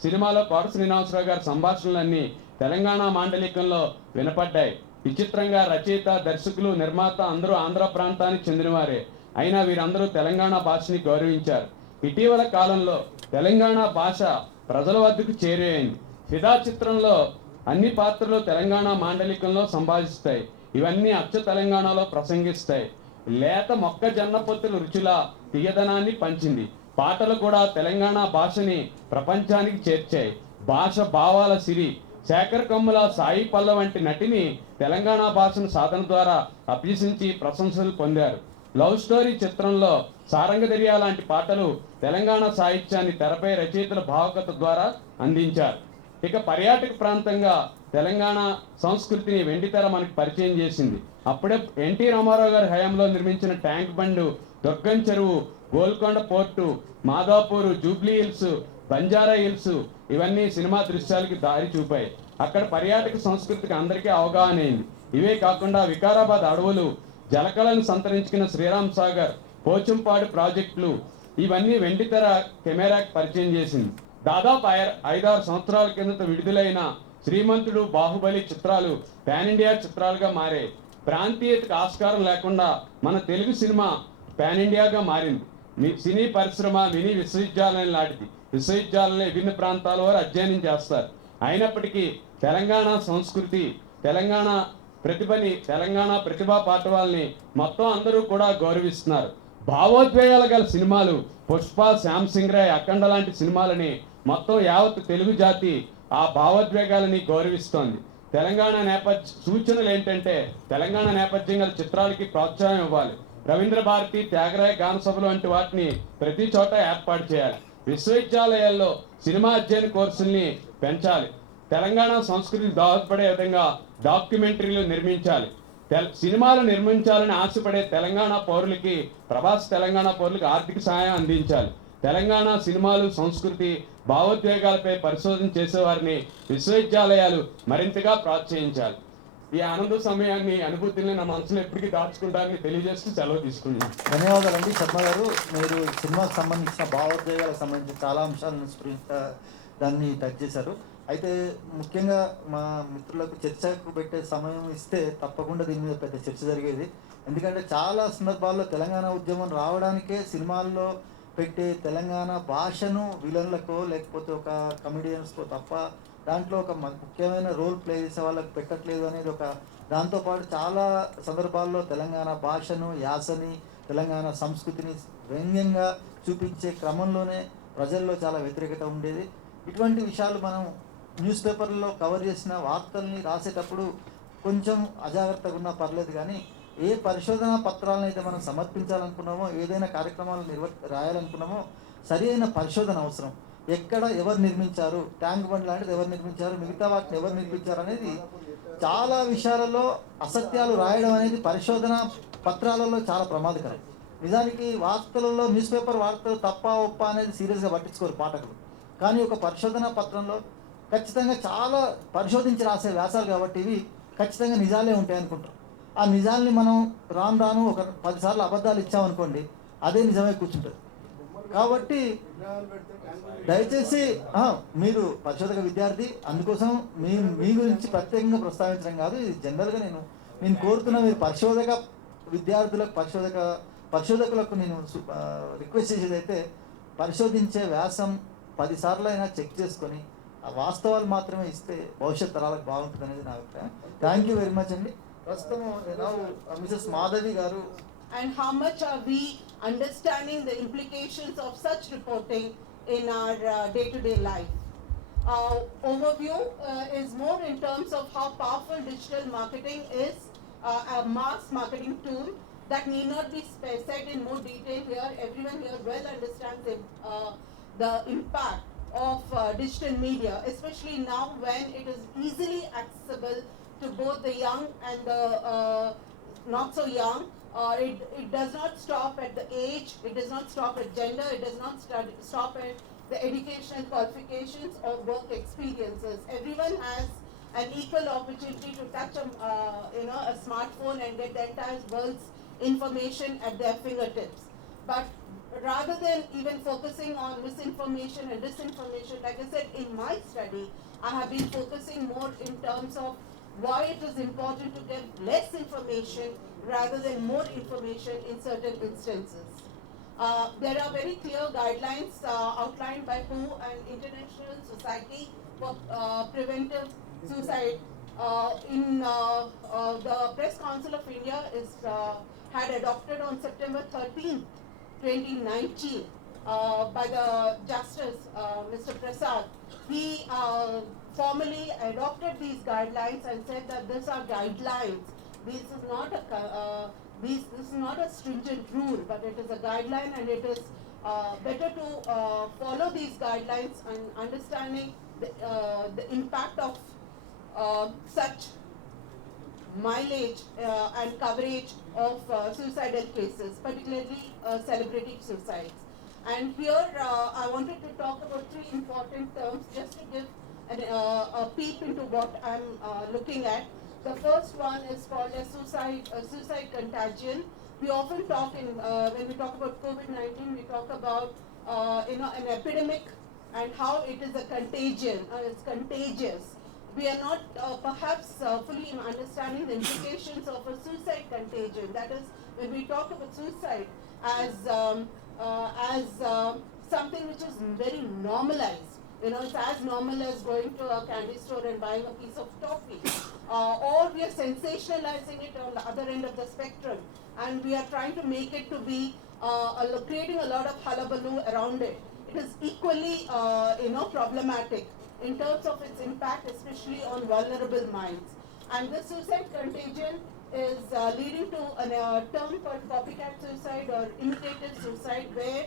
సినిమాలో కోట శ్రీనివాసరావు గారి సంభాషణలన్నీ తెలంగాణ మాండలికంలో వినపడ్డాయి. విచిత్రంగా రచయిత, దర్శకులు, నిర్మాత అందరూ ఆంధ్ర ప్రాంతానికి చెందినవారే. అయినా వీరందరూ తెలంగాణ భాషని గౌరవించారు. ఇటీవల కాలంలో తెలంగాణ భాష ప్రజల వద్దకు చేరైంది. ఫిదా చిత్రంలో అన్ని పాత్రలు తెలంగాణ మాండలికంలో సంభాషిస్తాయి. ఇవన్నీ అచ్చ తెలంగాణలో ప్రసంగిస్తాయి. లేత మొక్కజొన్న పొత్తుల రుచుల తీయదనాన్ని పంచింది. పాటలు కూడా తెలంగాణ భాషని ప్రపంచానికి చేర్చాయి. భాష భావాల సిరి శేఖర్ కమ్ముల, సాయి పల్ల వంటి నటిని తెలంగాణ భాషను సాధన ద్వారా అభ్యసించి ప్రశంసలు పొందారు. లవ్ స్టోరీ చిత్రంలో సారంగదర్యా లాంటి పాటలు తెలంగాణ సాహిత్యాన్ని తెరపై రచయితల భావకత ద్వారా అందించారు. ఇక పర్యాటక ప్రాంతంగా తెలంగాణ సంస్కృతిని వెండితెర మనకు పరిచయం చేసింది. అప్పుడే ఎన్టీ రామారావు గారి హయాంలో నిర్మించిన ట్యాంక్ బండు, దుర్గం చెరువు, గోల్కొండ పోర్టు, మాదాపూర్, జూబ్లీ హిల్స్, బంజారా హిల్స్ ఇవన్నీ సినిమా దృశ్యాలకి దారి చూపాయి. అక్కడ పర్యాటక సంస్కృతికి అందరికీ అవగాహన అయింది. ఇవే కాకుండా వికారాబాద్ అడవులు, జలకళను సంతరించుకున్న శ్రీరామ్ సాగర్, పోచంపాడు ప్రాజెక్టులు ఇవన్నీ వెండితెర కెమెరాకి పరిచయం చేసింది. దాదాపు 5-6 సంవత్సరాల కిందట విడుదలైన శ్రీమంతుడు, బాహుబలి చిత్రాలు పాన్ ఇండియా చిత్రాలుగా మారాయి. ప్రాంతీయతకు ఆస్కారం లేకుండా మన తెలుగు సినిమా పాన్ ఇండియాగా మారింది. సినీ పరిశ్రమ మినీ విశ్వవిద్యాలయం లాంటిది. విశ్వవిద్యాలయంలో విభిన్న ప్రాంతాల వారు అధ్యయనం చేస్తారు. అయినప్పటికీ తెలంగాణ సంస్కృతి, తెలంగాణ ప్రతిభని, తెలంగాణ ప్రతిభా పాఠవాల్ని మొత్తం అందరూ కూడా గౌరవిస్తున్నారు. భావోద్వేగాలు గల సినిమాలు పుష్ప, శ్యామ్ సింగ్ రాయ్, అఖండ లాంటి సినిమాలని మొత్తం యావత్ తెలుగు జాతి ఆ భావోద్వేగాలని గౌరవిస్తోంది. తెలంగాణ సూచనలు ఏంటంటే తెలంగాణ నేపథ్యం గల చిత్రాలకి ప్రోత్సాహం ఇవ్వాలి. రవీంద్ర భారతి, త్యాగరాయ గాన సభలు వంటి వాటిని ప్రతి చోట ఏర్పాటు చేయాలి. విశ్వవిద్యాలయాల్లో సినిమా అధ్యయన కోర్సుల్ని పెంచాలి. తెలంగాణ సంస్కృతికి దోహదపడే విధంగా డాక్యుమెంటరీలు నిర్మించాలి. సినిమాలు నిర్మించాలని ఆశపడే తెలంగాణ పౌరులకి, ప్రవాస తెలంగాణ పౌరులకు ఆర్థిక సహాయం అందించాలి. తెలంగాణ సినిమాలు, సంస్కృతి, భావోద్వేగాలపై పరిశోధన చేసేవారిని విశ్వవిద్యాలయాలు మరింతగా ప్రోత్సహించాలి. ఈ ఆనంద సమయాన్ని అనుభూతిని నా మనసులో ఎప్పటికీ దాచుకుంటానని తెలియజేస్తూ సెలవు తీసుకున్నాను. ధన్యవాదాలండి శర్మ గారు. మీరు సినిమాకి సంబంధించిన భావోద్వేగాలకు సంబంధించిన చాలా అంశాలను దాన్ని టచ్ చేశారు. అయితే ముఖ్యంగా మా మిత్రులకు చర్చకు పెట్టే సమయం ఇస్తే తప్పకుండా దీని మీద పెద్ద చర్చ జరిగేది. ఎందుకంటే చాలా సందర్భాల్లో తెలంగాణ ఉద్యమం రావడానికే సినిమాల్లో పెట్టే తెలంగాణ భాషను విలన్లకో లేకపోతే ఒక కమెడియన్స్కో తప్ప దాంట్లో ఒక ముఖ్యమైన రోల్ ప్లే చేసే వాళ్ళకి పెట్టట్లేదు అనేది ఒక, దాంతోపాటు చాలా సందర్భాల్లో తెలంగాణ భాషను, యాసని, తెలంగాణ సంస్కృతిని వ్యంగ్యంగా చూపించే క్రమంలోనే ప్రజల్లో చాలా వ్యతిరేకత ఉండేది. ఇటువంటి విషయాలు మనం న్యూస్ పేపర్లో కవర్ చేసిన వార్తల్ని రాసేటప్పుడు కొంచెం అజాగ్రత్తగా ఉన్నా పర్లేదు, కానీ ఏ పరిశోధనా పత్రాలను అయితే మనం సమర్పించాలనుకున్నామో, ఏదైనా కార్యక్రమాలను రాయాలనుకున్నామో సరి అయిన పరిశోధన అవసరం. ఎక్కడ ఎవరు నిర్మించారు, ట్యాంక్ బండ్ లాంటిది ఎవరు నిర్మించారు, మిగతా వాటిని ఎవరు నిర్మించారు అనేది చాలా విషయాలలో అసత్యాలు రాయడం అనేది పరిశోధన పత్రాలలో చాలా ప్రమాదకరం. నిజానికి వార్తలలో న్యూస్ పేపర్ వార్తలు తప్ప ఒప్ప అనేది సీరియస్గా పట్టించుకోరు పాఠకులు. కానీ ఒక పరిశోధన పత్రంలో ఖచ్చితంగా చాలా పరిశోధించి రాసే వ్యాసాలు కాబట్టి ఇవి ఖచ్చితంగా నిజాలే ఉంటాయి అనుకుంటారు. ఆ నిజాల్ని మనం రాను ఒక 10 సార్లు అబద్ధాలు ఇచ్చామనుకోండి, అదే నిజమే కూర్చుంటుంది. కాబట్టి దయచేసి మీరు పరిశోధక విద్యార్థి, అందుకోసం మీ గురించి ప్రత్యేకంగా ప్రస్తావించడం కాదు, ఇది జనరల్గా నేను కోరుతున్న మీరు పరిశోధక విద్యార్థులకు పరిశోధకులకు నేను రిక్వెస్ట్ చేసేది అయితే పరిశోధించే వ్యాసం 10 సార్లు అయినా చెక్ చేసుకొని ఆ వాస్తవాలు మాత్రమే ఇస్తే భవిష్యత్ తరాలకు బాగుంటుంది అనేది నా అభిప్రాయం. థ్యాంక్ యూ వెరీ మచ్ అండి. ప్రస్తుతం మిసెస్ మాధవి గారు. And how much are we understanding the implications of such reporting in our day-to-day life? Overview is more in terms of how powerful digital marketing is, a mass marketing tool that need not be said in more detail here. Everyone here well understands the impact of digital media, especially now when it is easily accessible to both the young and the not so young. It does not stop at the age, it does not stop at gender, it does not stop at the educational qualifications or work experiences. Everyone has an equal opportunity to touch a smartphone and get the entire world's information at their fingertips. But rather than even focusing on misinformation and disinformation, like I said, in my study, I have been focusing more in terms of why it is important to get less information rather than more information in certain instances. There are very clear guidelines outlined by WHO and International Society for Preventive Suicide. The Press Council of India had adopted on September 13th, 2019 by the Justice Mr. Prasad. He formally adopted these guidelines and said that these are guidelines. This is not a stringent rule, but it is a guideline, and it is better to follow these guidelines and understanding the impact of such mileage and coverage of suicidal cases, particularly celebrity suicides. And here I wanted to talk about 3 important terms just to give a peep into what I'm looking at. The first one is called as suicide contagion. We often talk when we talk about COVID-19, we talk about an epidemic and how it is a contagion. It's contagious. We are not perhaps fully understanding the implications of a suicide contagion. That is, when we talk about suicide as something which is very normalized. It's as normal as going to a candy store and buying a piece of toffee. Or we are sensationalizing it on the other end of the spectrum, and we are trying to make it to be creating a lot of hullabaloo around it. It is equally problematic in terms of its impact, especially on vulnerable minds. And this suicide contagion is leading to a term called copycat suicide or imitative suicide, where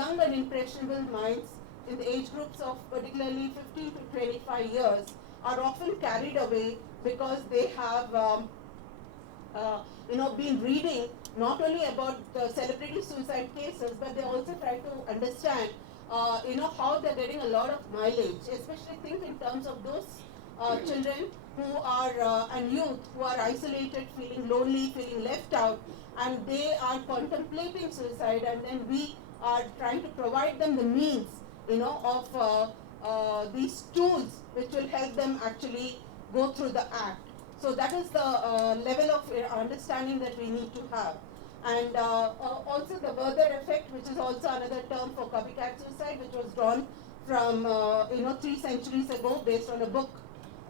young and impressionable minds in the age groups of particularly 15 to 25 years are often carried away because they have been reading not only about the celebrity suicide cases, but they also try to understand how they're getting a lot of mileage, especially think in terms of those children who are and youth who are isolated, feeling lonely, feeling left out, and they are contemplating suicide, and then we are trying to provide them the means, of these tools which will help them actually go through the act. So that is the level of understanding that we need to have. And also the Werther effect, which is also another term for copycat suicide, which was drawn from 3 centuries ago based on a book,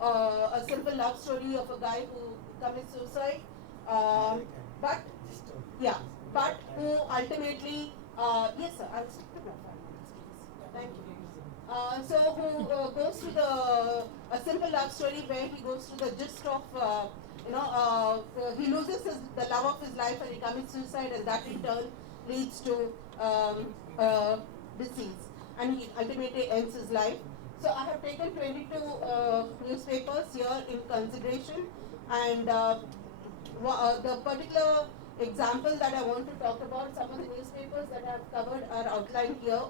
a simple love story of a guy who commits suicide, but who ultimately, yes sir, I'll stick to my 5 minutes please. Thank you. So who goes to a simple love story where he goes to the gist of, he loses the love of his life and he commits suicide, and that in turn leads to disease, and he ultimately ends his life. So I have taken 22 newspapers here in consideration, and the particular example that I want to talk about, some of the newspapers that I have covered are outlined here.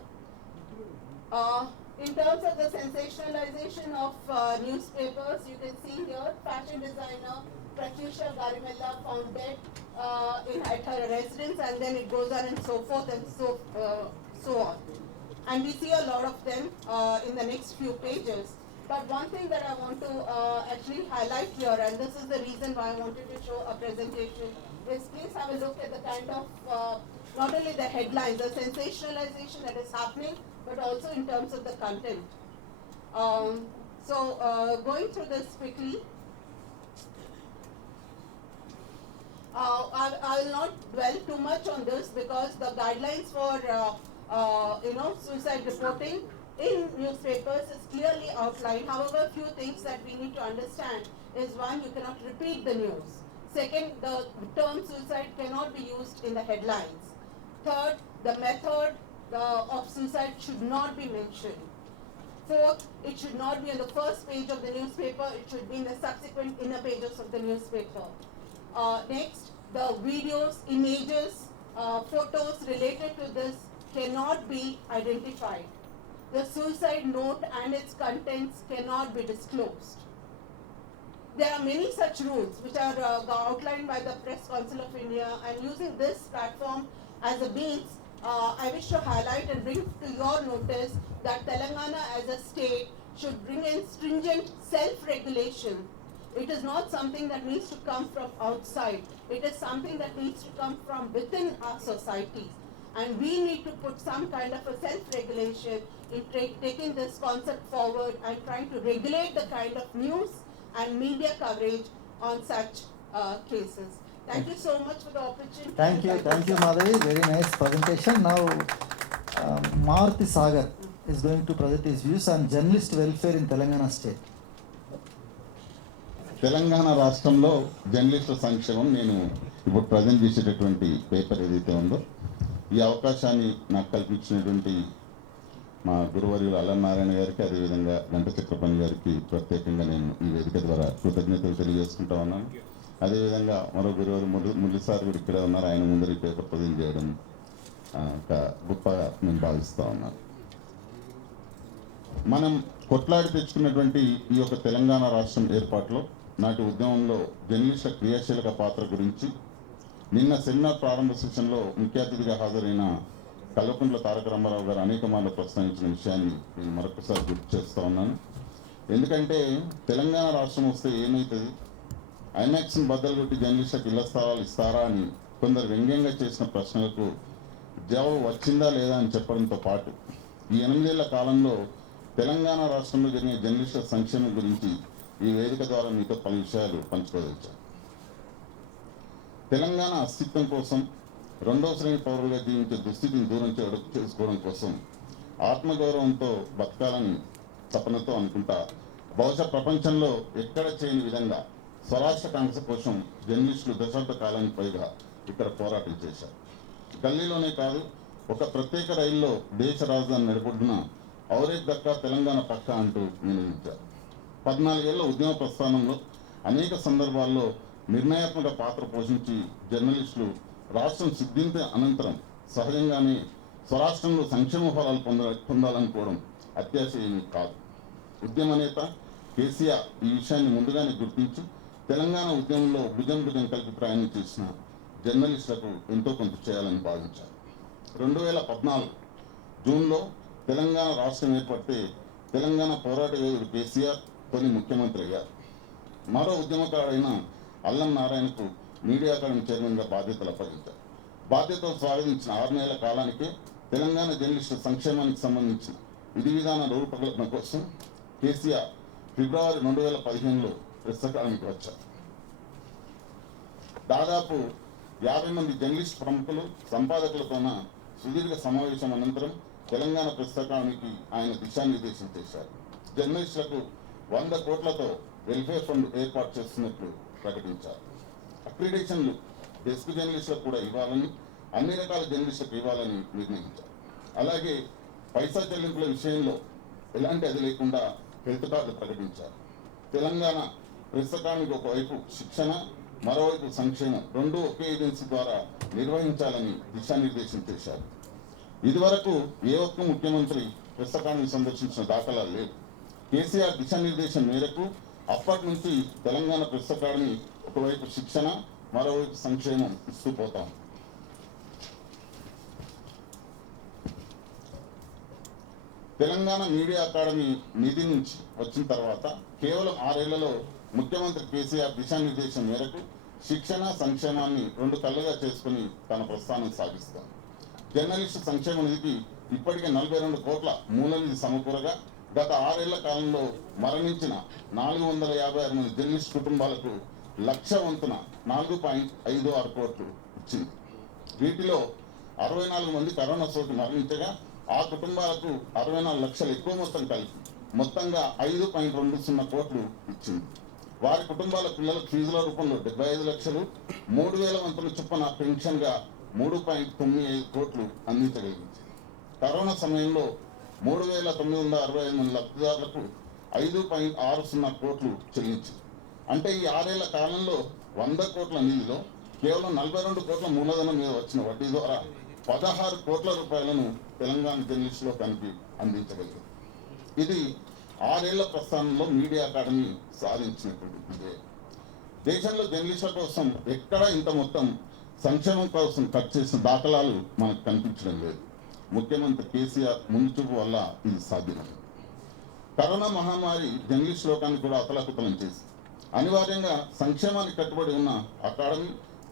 In terms of the sensationalization of newspapers, you can see here fashion designer Pratyusha Garimella found dead at her residence, and then it goes on and so forth and so on. And we see a lot of them in the next few pages. But one thing that I want to actually highlight here, and this is the reason why I wanted to show a presentation, is please have a look at the kind of not only the headlines, the sensationalization that is happening, but also in terms of the content. Going through this quickly, I will not dwell too much on this because the guidelines for suicide reporting in newspapers is clearly outlined. However, few things that we need to understand is, one, you cannot repeat the news. Second, the term suicide cannot be used in the headlines. Third, the method of suicide should not be mentioned. Fourth, it should not be on the first page of the newspaper, it should be in the subsequent inner pages of the newspaper. Next, the videos, images, photos related to this cannot be identified. The suicide note and its contents cannot be disclosed. There are many such rules which are outlined by the Press Council of India, and using this platform as a means, I wish to highlight and bring to your notice that Telangana as a state should bring in stringent self-regulation. It is not something that needs to come from outside. It is something that needs to come from within our societies. And we need to put some kind of a self-regulation in taking this concept forward and trying to regulate the kind of news and media coverage on such cases. Thank you so much for the opportunity. Thank you, Madhavi. Very nice presentation. Now, Maruti Sagar is going to present his views on journalist welfare in Telangana state. Telangana రాష్ట్రంలో జర్నలిస్టుల సంక్షేమం నేను ఇప్పుడు ప్రజెంట్ చేసేటటువంటి పేపర్ ఏదైతే ఉందో, ఈ అవకాశాన్ని నాకు కల్పించినటువంటి మా గురువర్యులు అల్లనారాయణ గారికి, అదేవిధంగా గంట చక్రపాణి గారికి ప్రత్యేకంగా నేను ఈ వేదిక ద్వారా కృతజ్ఞతలు తెలియజేసుకుంటా ఉన్నాను. అదేవిధంగా మరో గురువారు మురళి సార్ కూడా ఇక్కడ ఉన్నారు, ఆయన ముందర ఈ పేపర్ ప్రజెంట్ చేయడం ఒక గొప్పగా నేను భావిస్తూ ఉన్నాను. మనం కొట్లాడి తెచ్చుకున్నటువంటి ఈ యొక్క తెలంగాణ రాష్ట్రం ఏర్పాటులో నాటి ఉద్యమంలో జర్నలిస్టుల క్రియాశీలక పాత్ర గురించి నిన్న సెమినార్ ప్రారంభ సెషన్లో ముఖ్య అతిథిగా హాజరైన కల్వకుంట్ల తారక రామారావు గారు అనేక మార్లు ప్రస్తావించిన విషయాన్ని నేను మరొకసారి గుర్తు చేస్తూ ఉన్నాను. ఎందుకంటే తెలంగాణ రాష్ట్రం వస్తే ఏమవుతుంది, ఐమాక్స్ని బద్దలు కొట్టి జర్నలిస్టులకు ఇళ్ల స్థలాలు ఇస్తారా అని కొందరు వ్యంగ్యంగా చేసిన ప్రశ్నలకు జవాబు వచ్చిందా లేదా అని చెప్పడంతో పాటు ఈ 8 ఏళ్ల కాలంలో తెలంగాణ రాష్ట్రంలో జరిగిన జర్నలిస్టుల సంక్షేమం గురించి ఈ వేదిక ద్వారా మీతో పలు విషయాలు పంచుకోదలిచాను. తెలంగాణ అస్తిత్వం కోసం, రెండవ శ్రేణి పౌరులుగా జీవించే దుస్థితిని దూరం చేసుకోవడం కోసం, ఆత్మగౌరవంతో బతకాలని తపనతో అనుకుంటా బహుశా ప్రపంచంలో ఎక్కడ చేయని విధంగా స్వరాష్ట్రకాంక్ష కోసం జర్నలిస్టులు దశాబ్ద కాలానికి పైగా ఇక్కడ పోరాటం చేశారు. గల్లీలోనే కాదు, ఒక ప్రత్యేక రైల్లో దేశ రాజధాని నడిపొడ్డున ఔరేక్ దక్క తెలంగాణ పక్క అంటూ నినదించారు. 14 ఏళ్ల ఉద్యమ ప్రస్థానంలో అనేక సందర్భాల్లో నిర్ణయాత్మక పాత్ర పోషించి జర్నలిస్టులు రాష్ట్రం సిద్ధించే అనంతరం సహజంగానే స్వరాష్ట్రంలో సంక్షేమ ఫలాలు పొందాలనుకోవడం అత్యాశ ఏమీ కాదు. ఉద్యమ నేత, కేసీఆర్ ఈ విషయాన్ని ముందుగానే గుర్తించి తెలంగాణ ఉద్యమంలో భుజం కలిపి ప్రయాణం చేసిన జర్నలిస్టులకు ఎంతో కొంత చేయాలని భావించారు. 2014 జూన్లో తెలంగాణ రాష్ట్రం ఏర్పడితే తెలంగాణ పోరాట యోధుడు కేసీఆర్ తొలి ముఖ్యమంత్రి అయ్యారు. మరో ఉద్యమకారుడైన అల్లం నారాయణకు మీడియా అకాడమీ చైర్మన్గా బాధ్యతలు అప్పగించారు. బాధ్యతలు స్వాగతించిన 6 నెలల కాలానికే తెలంగాణ జర్నలిస్టుల సంక్షేమానికి సంబంధించిన విధి విధాన రూపకల్పన కోసం కేసీఆర్ ఫిబ్రవరి 2015లో ప్రెస్ అకాడమీకి వచ్చారు. దాదాపు 50 మంది జర్నలిస్ట్ ప్రముఖులు సంపాదకులతోన సుదీర్ఘ సమావేశం అనంతరం తెలంగాణ ప్రెస్ అకాడమీకి ఆయన దిశానిర్దేశం చేశారు. జర్నలిస్టులకు 100 కోట్లతో వెల్ఫేర్ ఫండ్ ఏర్పాటు చేస్తున్నట్లు ప్రకటించారు. అక్రిడేషన్లు డెస్క్ జర్నలిస్టులకు కూడా ఇవ్వాలని, అన్ని రకాల జర్నలిస్టులకు ఇవ్వాలని నిర్ణయించారు. అలాగే పైసా చెల్లింపుల విషయంలో ఎలాంటి అది లేకుండా హెల్త్ కార్డులు ప్రకటించారు. తెలంగాణ ప్రెస్ అకాడమీకి ఒకవైపు శిక్షణ, మరోవైపు సంక్షేమం రెండూ ఒకే ఏజెన్సీ ద్వారా నిర్వహించాలని దిశానిర్దేశం చేశారు. ఇదివరకు ఏ ఒక్క ముఖ్యమంత్రి ప్రెస్ అకాడమీ సందర్శించిన దాఖలాలు లేవు. కేసీఆర్ దిశానిర్దేశం మేరకు అప్పటి నుంచి తెలంగాణ ప్రెస్ అకాడమీ ఒకవైపు శిక్షణ, మరోవైపు సంక్షేమం ఇస్తూ పోతాం. తెలంగాణ మీడియా అకాడమీ నిధి నుంచి వచ్చిన తర్వాత కేవలం 6 ఏళ్లలో ముఖ్యమంత్రి కేసీఆర్ దిశానిర్దేశం మేరకు శిక్షణ, సంక్షేమాన్ని 2 కళ్ళుగా చేసుకుని తన ప్రస్థానం సాగిస్తాం. జర్నలిస్టు సంక్షేమ నిధికి ఇప్పటికే 42 కోట్ల మూల నిధి సమకూరగా గత 6 ఏళ్ల కాలంలో మరణించిన 456 మంది జర్నలిస్ట్ కుటుంబాలకు 1,00,000 వంతున 4.56 కోట్లు ఇచ్చింది. వీటిలో 64 మంది కరోనా సోకి మరణించగా ఆ కుటుంబాలకు 64 లక్షలు ఎక్కువ మొత్తం కలిపి మొత్తంగా 5.20 కోట్లు ఇచ్చింది. వారి కుటుంబాల పిల్లల ఫీజుల రూపంలో 75 లక్షలు, 3,000 వంతుల చొప్పున పెన్షన్గా 3.95 కోట్లు అందించగలిగింది. కరోనా సమయంలో 3,965 మంది లబ్ధిదారులకు 5.60 కోట్లు చెల్లించింది. అంటే ఈ 6 ఏళ్ల కాలంలో 100 కోట్ల నిధిలో కేవలం 42 కోట్ల మూలధనం మీద వచ్చిన వడ్డీ ద్వారా 16 కోట్ల రూపాయలను తెలంగాణ జర్నలిస్టులో కలిపి అందించగలిగింది. ఇది 6 ఏళ్ల ప్రస్థానంలో మీడియా అకాడమీ సాధించినటువంటి విజయం. దేశంలో జర్నలిస్టుల కోసం ఎక్కడా ఇంత మొత్తం సంక్షేమం కోసం ఖర్చు చేసిన దాఖలాలు మనకు కనిపించడం లేదు. ముఖ్యమంత్రి కేసీఆర్ ముందు చూపు వల్ల ఇది సాధ్యమైంది. కరోనా మహమ్మారి జర్నలిస్ట్ లోకాన్ని కూడా అతలాకుతలం చేసి అనివార్యంగా సంక్షేమానికి కట్టుబడి ఉన్న అకాడమీ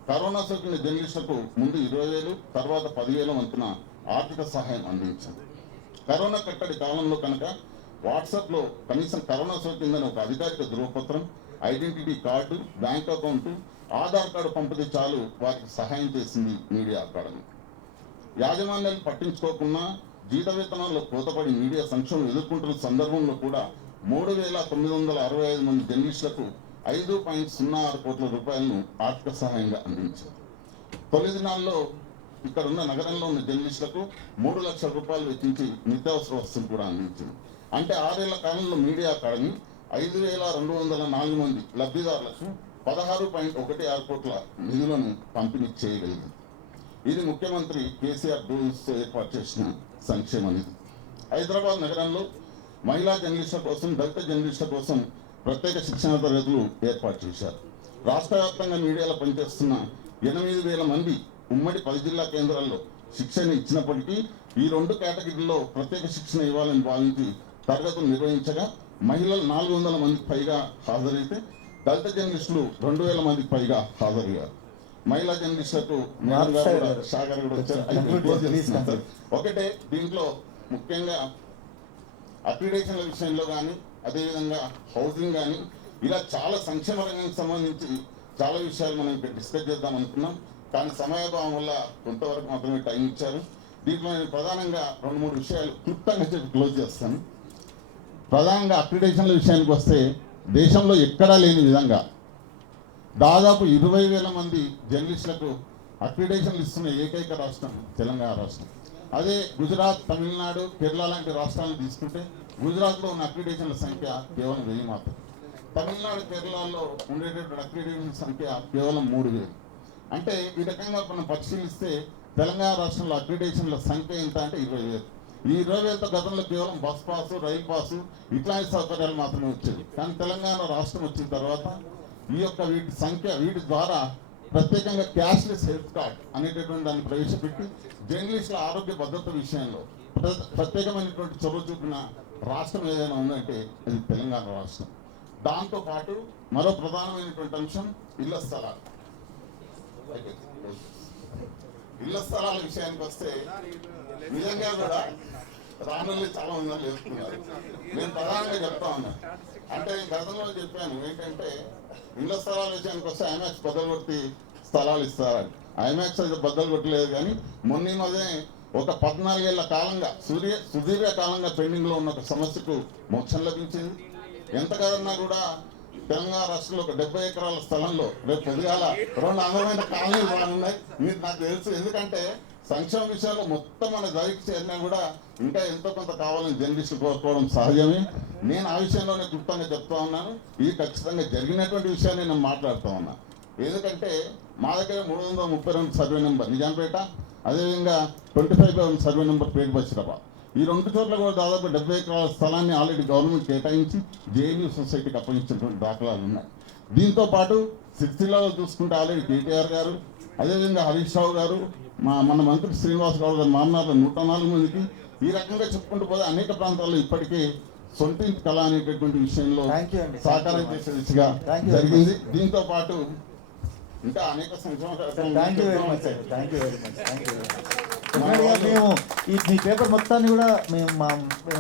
కరోనా సోకిన జర్నలిస్టులకు ముందు 20,000, తర్వాత 10,000 వంతున ఆర్థిక సహాయం అందించింది. కరోనా కట్టడి కాలంలో కనుక వాట్సాప్లో కనీసం కరోనా సోకిందని ఒక అధికారిక ధృవపత్రం, identity card, bank account, Aadhaar card పంపితే చాలు వారికి సహాయం చేసింది మీడియా అకాడమీ. యాజమాన్యాలు పట్టించుకోకుండా జీత వేతనాల్లో కోతపడి మీడియా సంక్షోభం ఎదుర్కొంటున్న సందర్భంలో కూడా 3,965 మంది జర్నలిస్టులకు 5.06 కోట్ల రూపాయలను ఆర్థిక సహాయంగా అందించింది. తొలి దినాల్లో ఇక్కడ ఉన్న నగరంలో ఉన్న జర్నలిస్టులకు 3 లక్షల రూపాయలు వెచ్చించి నిత్యావసర వస్తువులు కూడా అందించింది. అంటే 6 ఏళ్ల కాలంలో మీడియా అకాడమీ 5,204 మంది లబ్ధిదారులకు 16.16 కోట్ల నిధులను పంపిణీ చేయగలిగింది. ఇది ముఖ్యమంత్రి కేసీఆర్ దూరంతో ఏర్పాటు చేసిన సంక్షేమ నిధి. హైదరాబాద్ నగరంలో మహిళా జర్నలిస్టుల కోసం, దళిత జర్నలిస్టుల కోసం ప్రత్యేక శిక్షణ తరగతులు ఏర్పాటు చేశారు. రాష్ట్ర వ్యాప్తంగా మీడియాలో పనిచేస్తున్న 8,000 మంది ఉమ్మడి 10 జిల్లా కేంద్రాల్లో శిక్షణ ఇచ్చినప్పటికీ ఈ 2 కేటగిరీల్లో ప్రత్యేక శిక్షణ ఇవ్వాలని భావించి తరగతులు నిర్వహించగా మహిళలు 400 మందికి పైగా హాజరైతే దళిత జర్నలిస్టులు 2,000 మందికి పైగా హాజరయ్యారు. మహిళా జర్నలిస్టులకు సాగర్ కూడా వచ్చారు. ఒకటే దీంట్లో ముఖ్యంగా అక్రిడేషన్ల విషయంలో కానీ, అదేవిధంగా హౌసింగ్ కానీ, ఇలా చాలా సంక్షేమ రంగానికి సంబంధించి చాలా విషయాలు మనం ఇక్కడ డిస్కస్ చేద్దాం అనుకున్నాం. కానీ సమయాభావం వల్ల కొంతవరకు మాత్రమే టైం ఇచ్చారు. దీంట్లో నేను ప్రధానంగా 2-3 విషయాలు క్లుప్తంగా చెప్పి క్లోజ్ చేస్తాను. ప్రధానంగా అక్రిడేషన్ల విషయానికి వస్తే దేశంలో ఎక్కడా లేని విధంగా దాదాపు 20,000 మంది జర్నలిస్టులకు అక్రిడేషన్లు ఇస్తున్న ఏకైక రాష్ట్రం తెలంగాణ రాష్ట్రం. అదే గుజరాత్, తమిళనాడు, కేరళ లాంటి రాష్ట్రాలను తీసుకుంటే గుజరాత్లో ఉన్న అక్రిడేషన్ల సంఖ్య కేవలం 1000 మాత్రం. తమిళనాడు, కేరళలో ఉండేటటువంటి అక్రిడేషన్ సంఖ్య కేవలం 3,000. అంటే ఈ రకంగా మనం పరిశీలిస్తే తెలంగాణ రాష్ట్రంలో అక్రిడేషన్ల సంఖ్య ఎంత అంటే 20,000. ఈ 20,000తో గతంలో కేవలం బస్ పాసు, రైలు పాసు ఇట్లాంటి సౌకర్యాలు మాత్రమే వచ్చేవి. కానీ తెలంగాణ రాష్ట్రం వచ్చిన తర్వాత ఈ యొక్క వీటి సంఖ్య, వీటి ద్వారా ప్రత్యేకంగా క్యాష్లెస్ హెల్త్ కార్డ్ అనేటటువంటి దాన్ని ప్రవేశపెట్టి జర్నలిస్టుల ఆరోగ్య భద్రత విషయంలో ప్రత్యేకమైనటువంటి చొరవ చూపిన రాష్ట్రం ఏదైనా ఉందంటే అది తెలంగాణ రాష్ట్రం. దాంతోపాటు మరో ప్రధానమైనటువంటి అంశం ఇళ్ల స్థలాలు. ఇళ్ల స్థలాల విషయానికి వస్తే నిజంగా కూడా రానులు చాలా ఉందని చెప్తున్నారు. నేను ప్రధానంగా చెప్తా ఉన్నాను. అంటే గతంలో చెప్పాను ఏంటంటే ఇళ్ల స్థలాల విషయానికి వస్తే ఐమాక్స్ బద్దలు కొట్టి స్థలాలు ఇస్తారని. ఐమాక్స్ అయితే బద్దలు కొట్టలేదు, కానీ మొన్న మధ్య ఒక 14 ఏళ్ల కాలంగా సుదీర్ఘ కాలంగా పెండింగ్లో ఉన్న ఒక సమస్యకు మోక్షం లభించింది. ఎంత కదన్నా కూడా తెలంగాణ రాష్ట్రంలో ఒక 70 ఎకరాల స్థలంలో రేపు పొద్దుగాల 2 అందమైన కాలనీలు బాగున్నాయి. మీరు నాకు తెలుసు, ఎందుకంటే సంక్షేమ విషయాల్లో మొత్తం మన దరికి చేరినా కూడా ఇంకా ఎంతో కొంత కావాలని జర్నలిస్టులు కోరుకోవడం సహజమే. నేను ఆ విషయంలోనే క్లుప్తంగా చెప్తా ఉన్నాను. ఇది ఖచ్చితంగా జరిగినటువంటి విషయాన్ని నేను మాట్లాడుతూ ఉన్నా. ఎందుకంటే మా దగ్గర 332 సర్వే నెంబర్ నిజాంపేట, అదేవిధంగా 25 సర్వే నెంబర్ పేరు బచ్చిరాబాద్. ఈ 2 చోట్ల కూడా దాదాపు 70 ఎకరాల స్థలాన్ని ఆల్రెడీ గవర్నమెంట్ కేటాయించి జేఎన్యూ సొసైటీకి అప్పగించినటువంటి దాఖలాలు ఉన్నాయి. దీంతో పాటు సిరిసిల్లలో చూసుకుంటే ఆల్రెడీ కేటీఆర్ గారు, అదేవిధంగా హరీష్ రావు గారు, మన మంత్రి శ్రీనివాస్ గౌడ్ గారు మామనార్లు 104 మందికి, ఈ రకంగా చెప్పుకుంటూ పోతే అనేక ప్రాంతాల్లో ఇప్పటికే సొంతింటి కళ అనేటటువంటి విషయంలో సహకారం చేసే దిశగా జరిగింది. దీంతో పాటు ఇంకా అనేక సంక్షేమ మేము ఈ పేపర్ మొత్తాన్ని కూడా మేము మా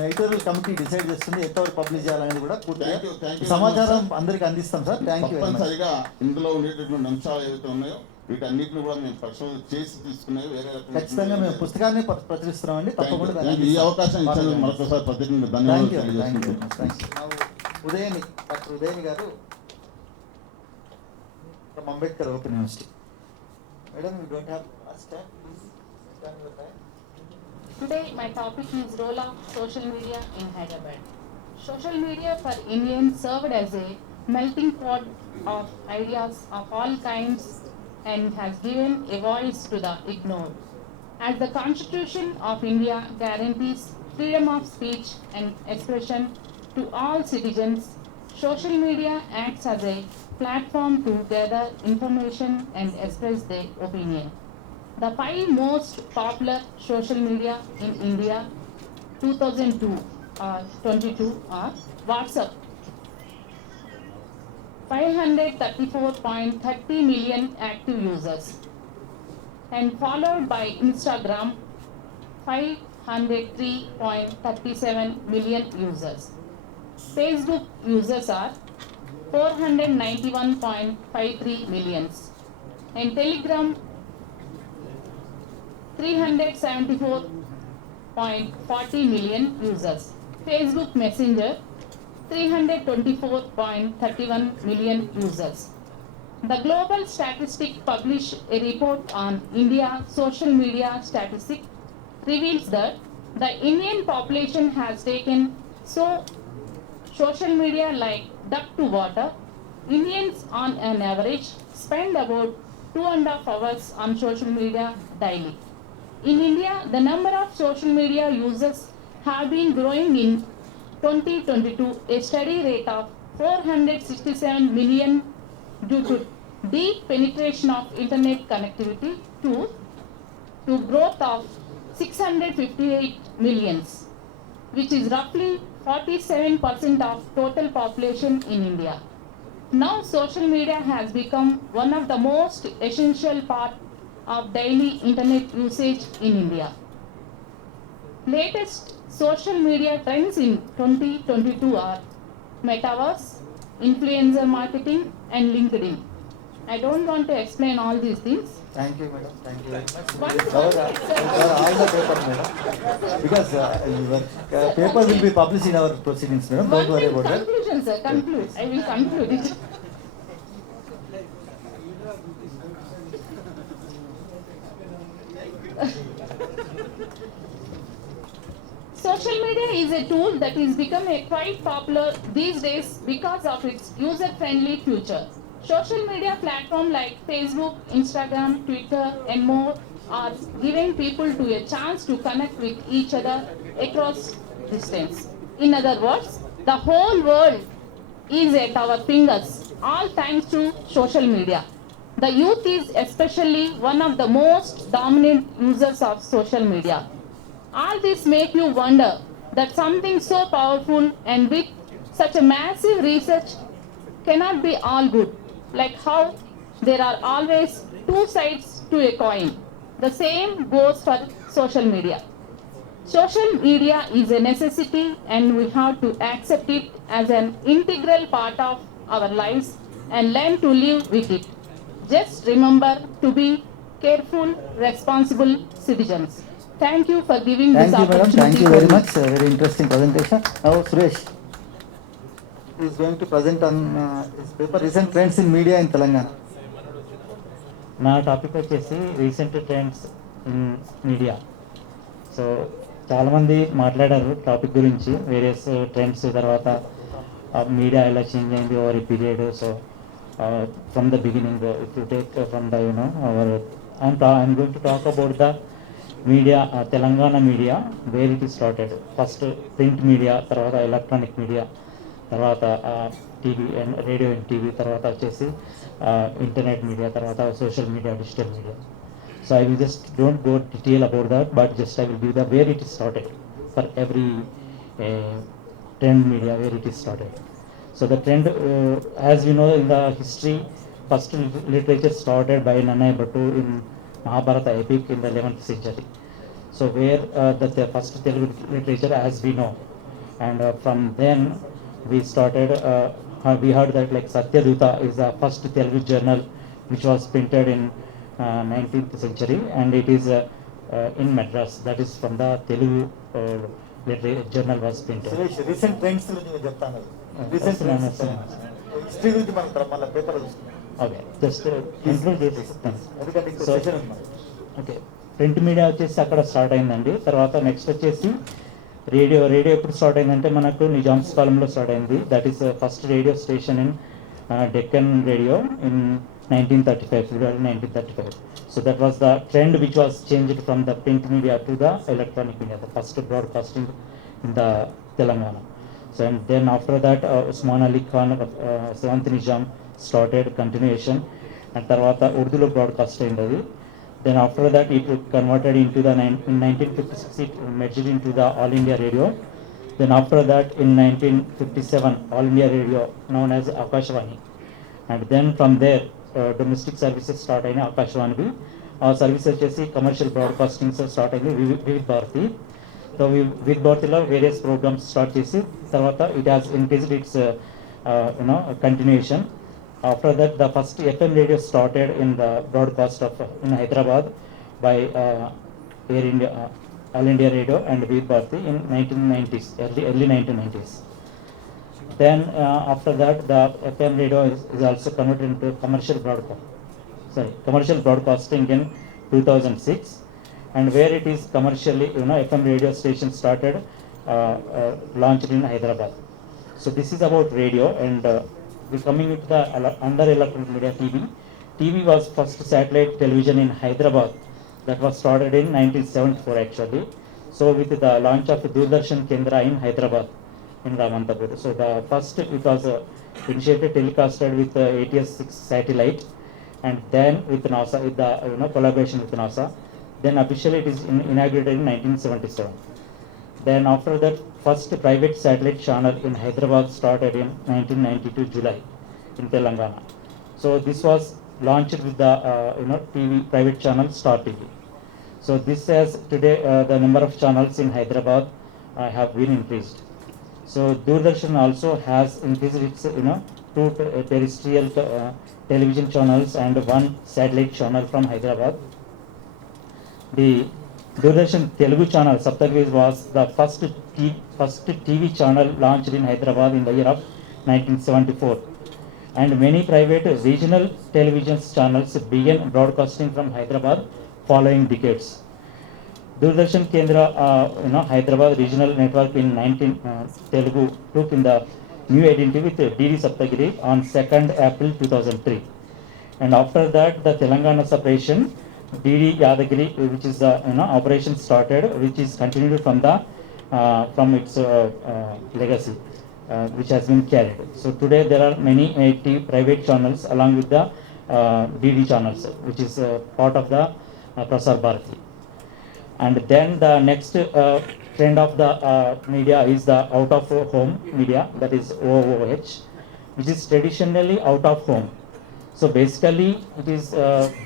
ఎడిటోరియల్ కమిటీ డిసైడ్ చేస్తుంది ఎంతవరకు పబ్లిష్ చేయాలనేది కూడా పూర్తిగా సమాచారం అందరికీ అందిస్తాం సార్. Thank you. తప్పనిసరిగా ఇందులో ఉండేటటువంటి అంశాలు ఏవైతే ఉన్నాయో వీటన్నిటిని కూడా మేము పరిశోధన చేసి తీసుకున్నాయి. వేరే ఖచ్చితంగా మేము పుస్తకాన్ని ప్రచురిస్తున్నామండి. తప్పకుండా ఈ అవకాశం ఇచ్చేందుకు మరొకసారి ప్రత్యేకంగా ధన్యవాదాలు తెలియజేస్తున్నాను. ఉదయని డాక్టర్ ఉదయని గారు from Ambedkar Open University. Madam, you don't have much time. Please stand your time. Today my topic is role of social media in Hyderabad. Social media for Indians served as a melting pot of ideas of all kinds and has given a voice to the ignored. As the Constitution of India guarantees freedom of speech and expression to all citizens, social media acts as a platform to gather information and express their opinion. The 5 most popular social media in India 2022 are WhatsApp, 534.30 million active users, and followed by Instagram, 503.37 million users. Facebook users are 491.53 millions, and Telegram 374.40 million users. Facebook Messenger 324.31 million users. The Global Statistics published a report on India social media statistics reveals that the Indian population has taken social media like duck to water. Indians on an average spend about 2.5 hours on social media daily. In India, the number of social media users have been growing in 2022 a steady rate of 467 million due to deep penetration of internet connectivity to growth of 658 millions, which is roughly 47% of total population in India. Now social media has become one of the most essential part of daily internet usage in India. Latest social media trends in 2022 are metaverse, influencer marketing and LinkedIn. I don't want to explain all these things. Thank you, madam. Thank you very much. One All the paper, madam. Because your paper will be published in our proceedings, madam. Don't worry about that. conclusion, sir. Conclude. I will conclude it. Social media is a tool that is becoming quite popular these days because of its user-friendly feature. Social media platforms like Facebook, Instagram, Twitter, and more are giving people to a chance to connect with each other across distance. In other words, the whole world is at our fingers, all thanks to social media. The youth is especially one of the most dominant users of social media. All this make you wonder that something so powerful and with such a massive research cannot be all good. Like how there are always two sides to a coin. The same goes for social media. Social media is a necessity and we have to accept it as an integral part of our lives and learn to live with it. Just remember to be careful, responsible citizens. Thank you for giving Thank this you, madam. opportunity. Thank you very much. Very interesting presentation. Now, Suresh is going to present on his paper, Recent Trends in Media in Telangana. నా topic వచ్చేసి recent trends in media. So చాలామంది మాట్లాడారు topic గురించి, various trends, తర్వాత media ఎలా change అయింది over ఈ period. So from the beginning if you take from the hour I'm going to talk about the media, Telangana media, where it is started. First print media, తర్వాత electronic media, తర్వాత TV and radio and TV, తర్వాత వచ్చేసి internet media, తర్వాత social media, digital media. So I will just don't go detail about that, but just I will give the wear it is started for every trend media, where it is started. So the trend, as we know in the history, first literature started by Nannaya Bhattu in Mahabharata epic in the 11th century. So where the first Telugu literature, as we know, and from then we started, we heard that like Satyaduta is the first Telugu journal which was printed in 19th century, and it is in Madras. That is from the Telugu journal was printed. Suresh, recent trends గురించి నేను చెప్తాను. Recent trends history గురించి మనం మళ్ళీ పేపర్ చూస్తున్నాం. Okay, just include చేసేస్తాను. ఎందుకంటే ఇంకో So, సెషన్ ఉంది. ఓకే, ప్రింట్ మీడియా వచ్చేసి అక్కడ స్టార్ట్ అయిందండి. తర్వాత నెక్స్ట్ వచ్చేసి రేడియో. రేడియో ఎప్పుడు స్టార్ట్ అయిందంటే మనకు నిజామ్స్ కాలంలో స్టార్ట్ అయింది. That is first radio station in Deccan radio in 1935, February 1935. So that was the trend which was changed from the print media to the electronic media, the first broadcasting in the Telangana. So and then after that Usman Ali Khan, Seventh Nizam started continuation, and tarvata Urdu lo broadcast ayindadi. Then after that it converted into the in 1956 it merged into the All India Radio. Then after that in 1957 All India Radio known as Akashvani, and then from there domestic services start అయినాయి ఆకాశవాణివి. ఆ సర్వీస్ వచ్చేసి కమర్షియల్ బ్రాడ్కాస్టింగ్స్ స్టార్ట్ అయింది వివిధ్ భారతి. సో వివిధ్ భారతిలో various programmes start చేసి తర్వాత it has increased its continuation. After that the first FM radio started in the broadcast of in Hyderabad by Air India, All India Radio and Vividh Bharati in 1990s, early 1990s. Then after that the FM radio is also converted into commercial broadcasting in 2006, and where it is commercially FM radio station started launched in Hyderabad. So this is about radio, and we coming into the under electronic media. TV was first satellite television in Hyderabad that was started in 1974 actually. So with the launch of Doordarshan Kendra in Hyderabad in Ramantapur. So the first it was initiated telecasted with ATS-6 satellite, and then with NASA, with the collaboration with NASA. Then officially it is inaugurated in 1977. Then after that first private satellite channel in Hyderabad started in 1992 July in Telangana. So this was launched with the TV private channel Star TV. So this has today the number of channels in Hyderabad have been increased. So Doordarshan also has increased its two terrestrial television channels and one satellite channel from Hyderabad. The Doordarshan Telugu channel Saptagiri was the first TV channel launched in Hyderabad in the year of 1974, and many private regional television channels began broadcasting from Hyderabad following decades. Doordarshan Kendra, Hyderabad regional network in 19 Telugu took in the new identity with DD Saptagiri on 2nd April 2003, and after that the Telangana separation, DD Yadagiri, which is the operation started, which is continued from the from its legacy, which has been carried. So today there are many private channels along with the DD channels, which is part of the Prasar Bharati. And then the next trend of the media is the out of home media, that is OOH, which is traditionally out of home. So basically it is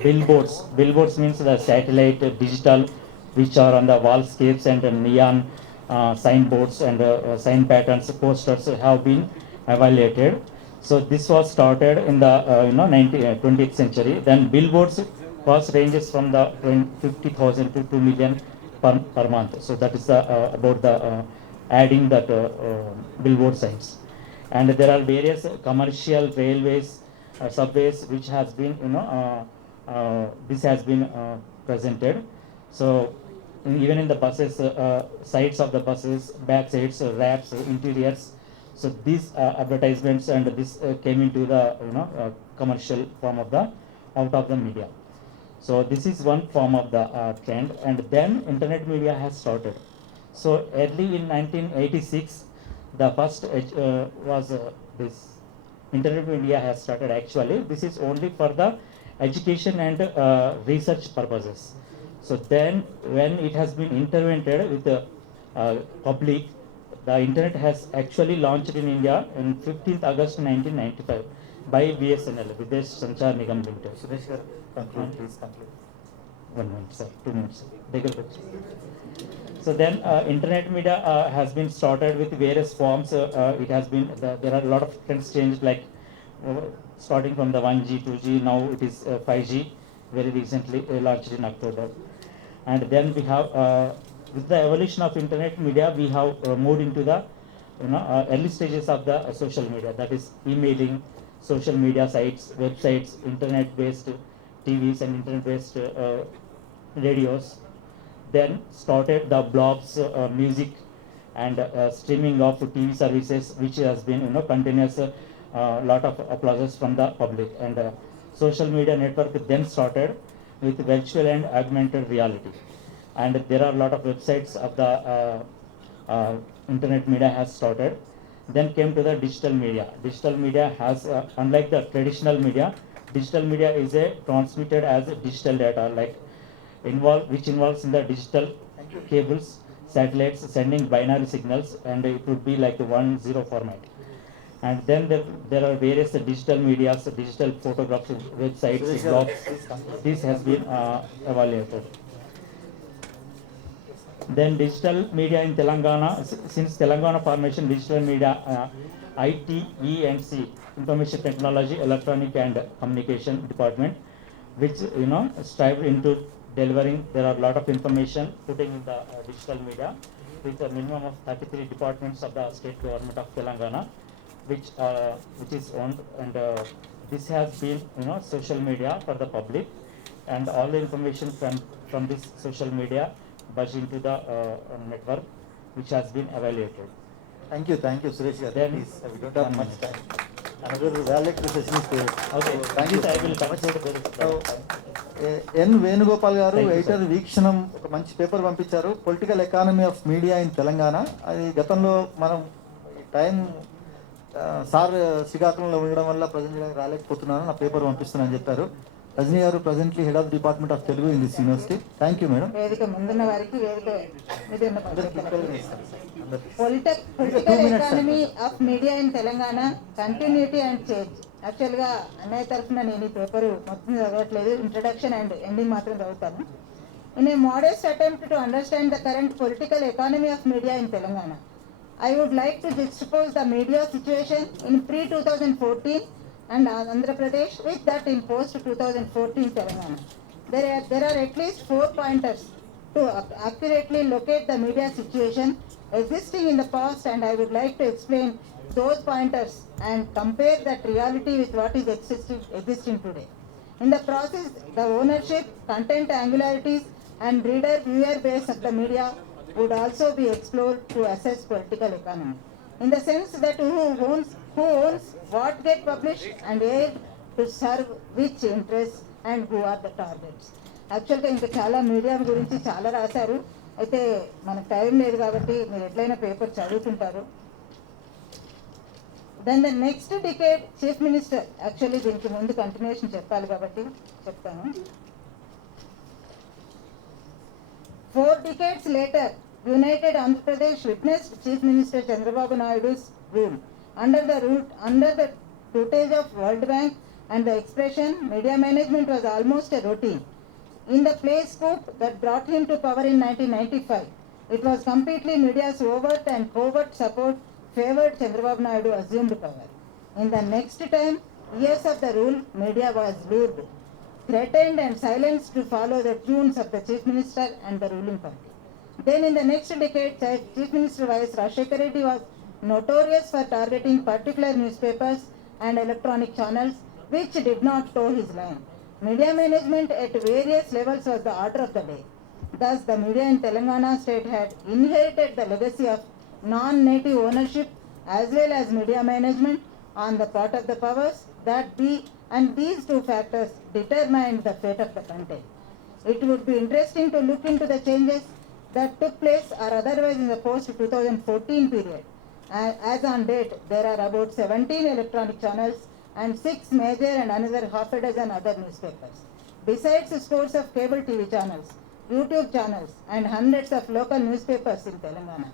billboards. Billboards means the satellite digital, which are on the wallscapes and neon signboards and sign patterns, posters have been evaluated. So this was started in the 20th century. Then billboards cost ranges from the 50,000 to 2 million per month. So that is the about the adding that billboard signs. And there are various commercial railways, subways, which has been this has been presented. So even in the buses, sides of the buses, back sides, wraps, interiors. So these advertisements and this came into the commercial form of the out of the media. So this is one form of the trend, and then internet media has started. So early in 1986, the first was this internet media has started. Actually, this is only for the education and research purposes. So then, when it has been intervened with the public, the internet has actually launched in India on 15th August 1995 by BSNL, Videsh Sanchar Nigam Limited. Suresh గారు conclude, please conclude. 1 minute, sir. 2 minutes. So then, internet media has been started with various forms. It has been there are a lot of trends changed, like starting from the 1G, 2G. Now it is 5G. Very recently launched in October. And then we have with the evolution of internet media, we have moved into the early stages of the social media. That is emailing, social media sites, websites, internet-based TVs and internet-based radios. Then started the blogs, music, and streaming of TV services, which has been continuous lot of applauses from the public. And social media network then started with virtual and augmented reality. And there are a lot of websites of the internet media has started. Then came to the digital media. Digital media has, unlike the traditional media, digital media is transmitted as digital data, like which involves in the digital cables, satellites sending binary signals, and it would be like a 1-0 format. And then there are various digital medias, digital photographs, websites, blogs. This has been evaluated. Then digital media in Telangana, since Telangana formation, digital media, IT, E&C, Information Technology, Electronic and Communication Department, which strived into delivering. There are a lot of information putting in the digital media, with a minimum of 33 departments of the state government of Telangana, which is owned, and this has been social media for the public, and all the information from this social media budge into the network, which has been evaluated. Thank you, Suresh garu. Then Please, we don't have much time. Another valedictory session is there. Okay, Thank you. I will come. ఎన్ వేణుగోపాల్ గారు ఎడిటర్ వీక్షణం ఒక మంచి పేపర్ పంపించారు, political economy of media in Telangana. అది గతంలో మనం time sir శ్రీకాకుళంలో ఉండడం వల్ల ప్రజెంట్ చేయడానికి రాలేకపోతున్నాను, నా పేపర్ పంపిస్తున్నానని చెప్పారు. రజనీ గారు presently head of department of Telugu in this university. Thank you madam. వేదిక ముందున్న వారికి వేదిక మీద ఉన్న Two political minutes, economy of media in Telangana, continuity and change. యాక్చువల్గా అన్నయ్య తరఫున నేను ఈ పేపరు మొత్తం చదవట్లేదు, ఇంట్రడక్షన్ అండ్ ఎండింగ్ మాత్రం చదువుతాను. In a modest attempt to understand the current political economy of media in Telangana, I would like to juxtapose the media situation in pre-2014 and Andhra Pradesh with that in post-2014 Telangana. There are at least 4 pointers to accurately locate the media situation existing in the past, and I would like to explain those pointers and compare that reality with what is existing today. In the process, the ownership, content angularities, and reader-viewer base of the media would also be explored to assess political economy, in the sense that who owns what get published and aired to serve which interests and who are the targets. యాక్చువల్గా ఇంకా చాలా మీడియా గురించి చాలా రాశారు. అయితే మనకు టైం లేదు కాబట్టి మీరు ఎట్లయినా పేపర్ చదువుతుంటారు. Then the next decade chief minister, actually దీనికి ముందు కంటిన్యూషన్ చెప్పాలి కాబట్టి చెప్తాను. 4 decades later, United Andhra Pradesh witnessed Chief Minister Chandrababu Naidu's rule. Under the tutelage of World Bank and the expression, media management was almost a routine. In the play scoop that brought him to power in 1995, it was completely media's overt and covert support favored Chandrababu Naidu assumed power. In the next time, years of the rule, media was lured, threatened and silenced to follow the tunes of the Chief Minister and the ruling party. Then in the next decade, Chief Minister Y.S. Rajshekar Reddy was notorious for targeting particular newspapers and electronic channels which did not toe his line. Media management at various levels was the order of the day. Thus, the media in Telangana state had inherited the legacy of non-native ownership as well as media management on the part of the powers that be, and these two factors determined the fate of the country. It would be interesting to look into the changes that took place or otherwise in the post-2014 period. As on date, there are about 17 electronic channels and 6 major and another half a dozen other newspapers. Besides scores of cable TV channels, YouTube channels and hundreds of local newspapers in Telangana,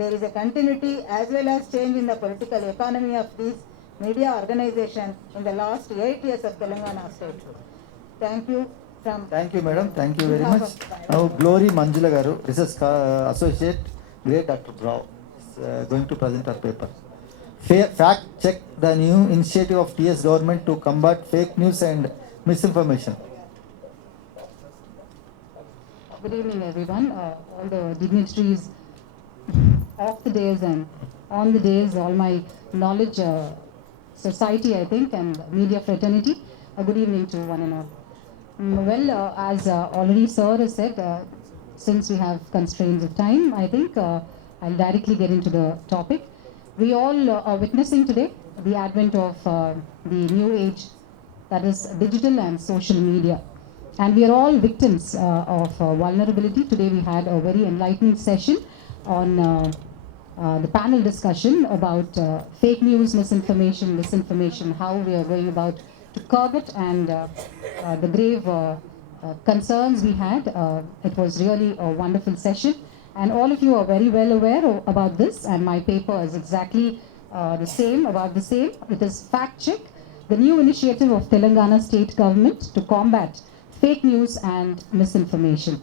there is a continuity as well as change in the political economy of these media organization in the last 8 years of Telangana statehood. Thank you. Thank you, madam. Thank you very much. Now, Glory Manjula Garu, Research Associate, Great Dr. BRAOU, is going to present her paper. Fact check the new initiative of TS government to combat fake news and misinformation. Good evening, everyone. All the dignitaries off the days and on the days, all my knowledge society, I think, and media fraternity. Good evening to one and all. Well, as already Sir has said, since we have constraints of time, I think I'll directly get into the topic. We all are witnessing today the advent of the new age, that is digital and social media. And we are all victims of vulnerability. Today we had a very enlightening session on the panel discussion about fake news, misinformation, how we are going about to curb it, and the grave concerns we had. It was really a wonderful session, and all of you are very well aware about this, and my paper is exactly the same. It is Fact Check, the new initiative of Telangana state government to combat fake news and misinformation.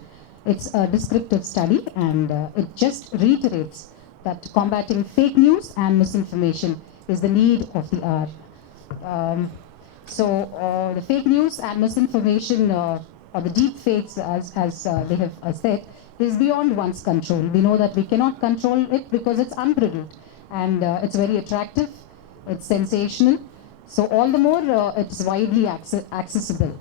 It's a descriptive study, and it just reiterates that combating fake news and misinformation is the need of the hour. So the fake news and misinformation, or the deep fakes, as they have said, is beyond one's control. We know that we cannot control it because it's unbridled, and it's very attractive, it's sensational. So all the more it's widely accessible.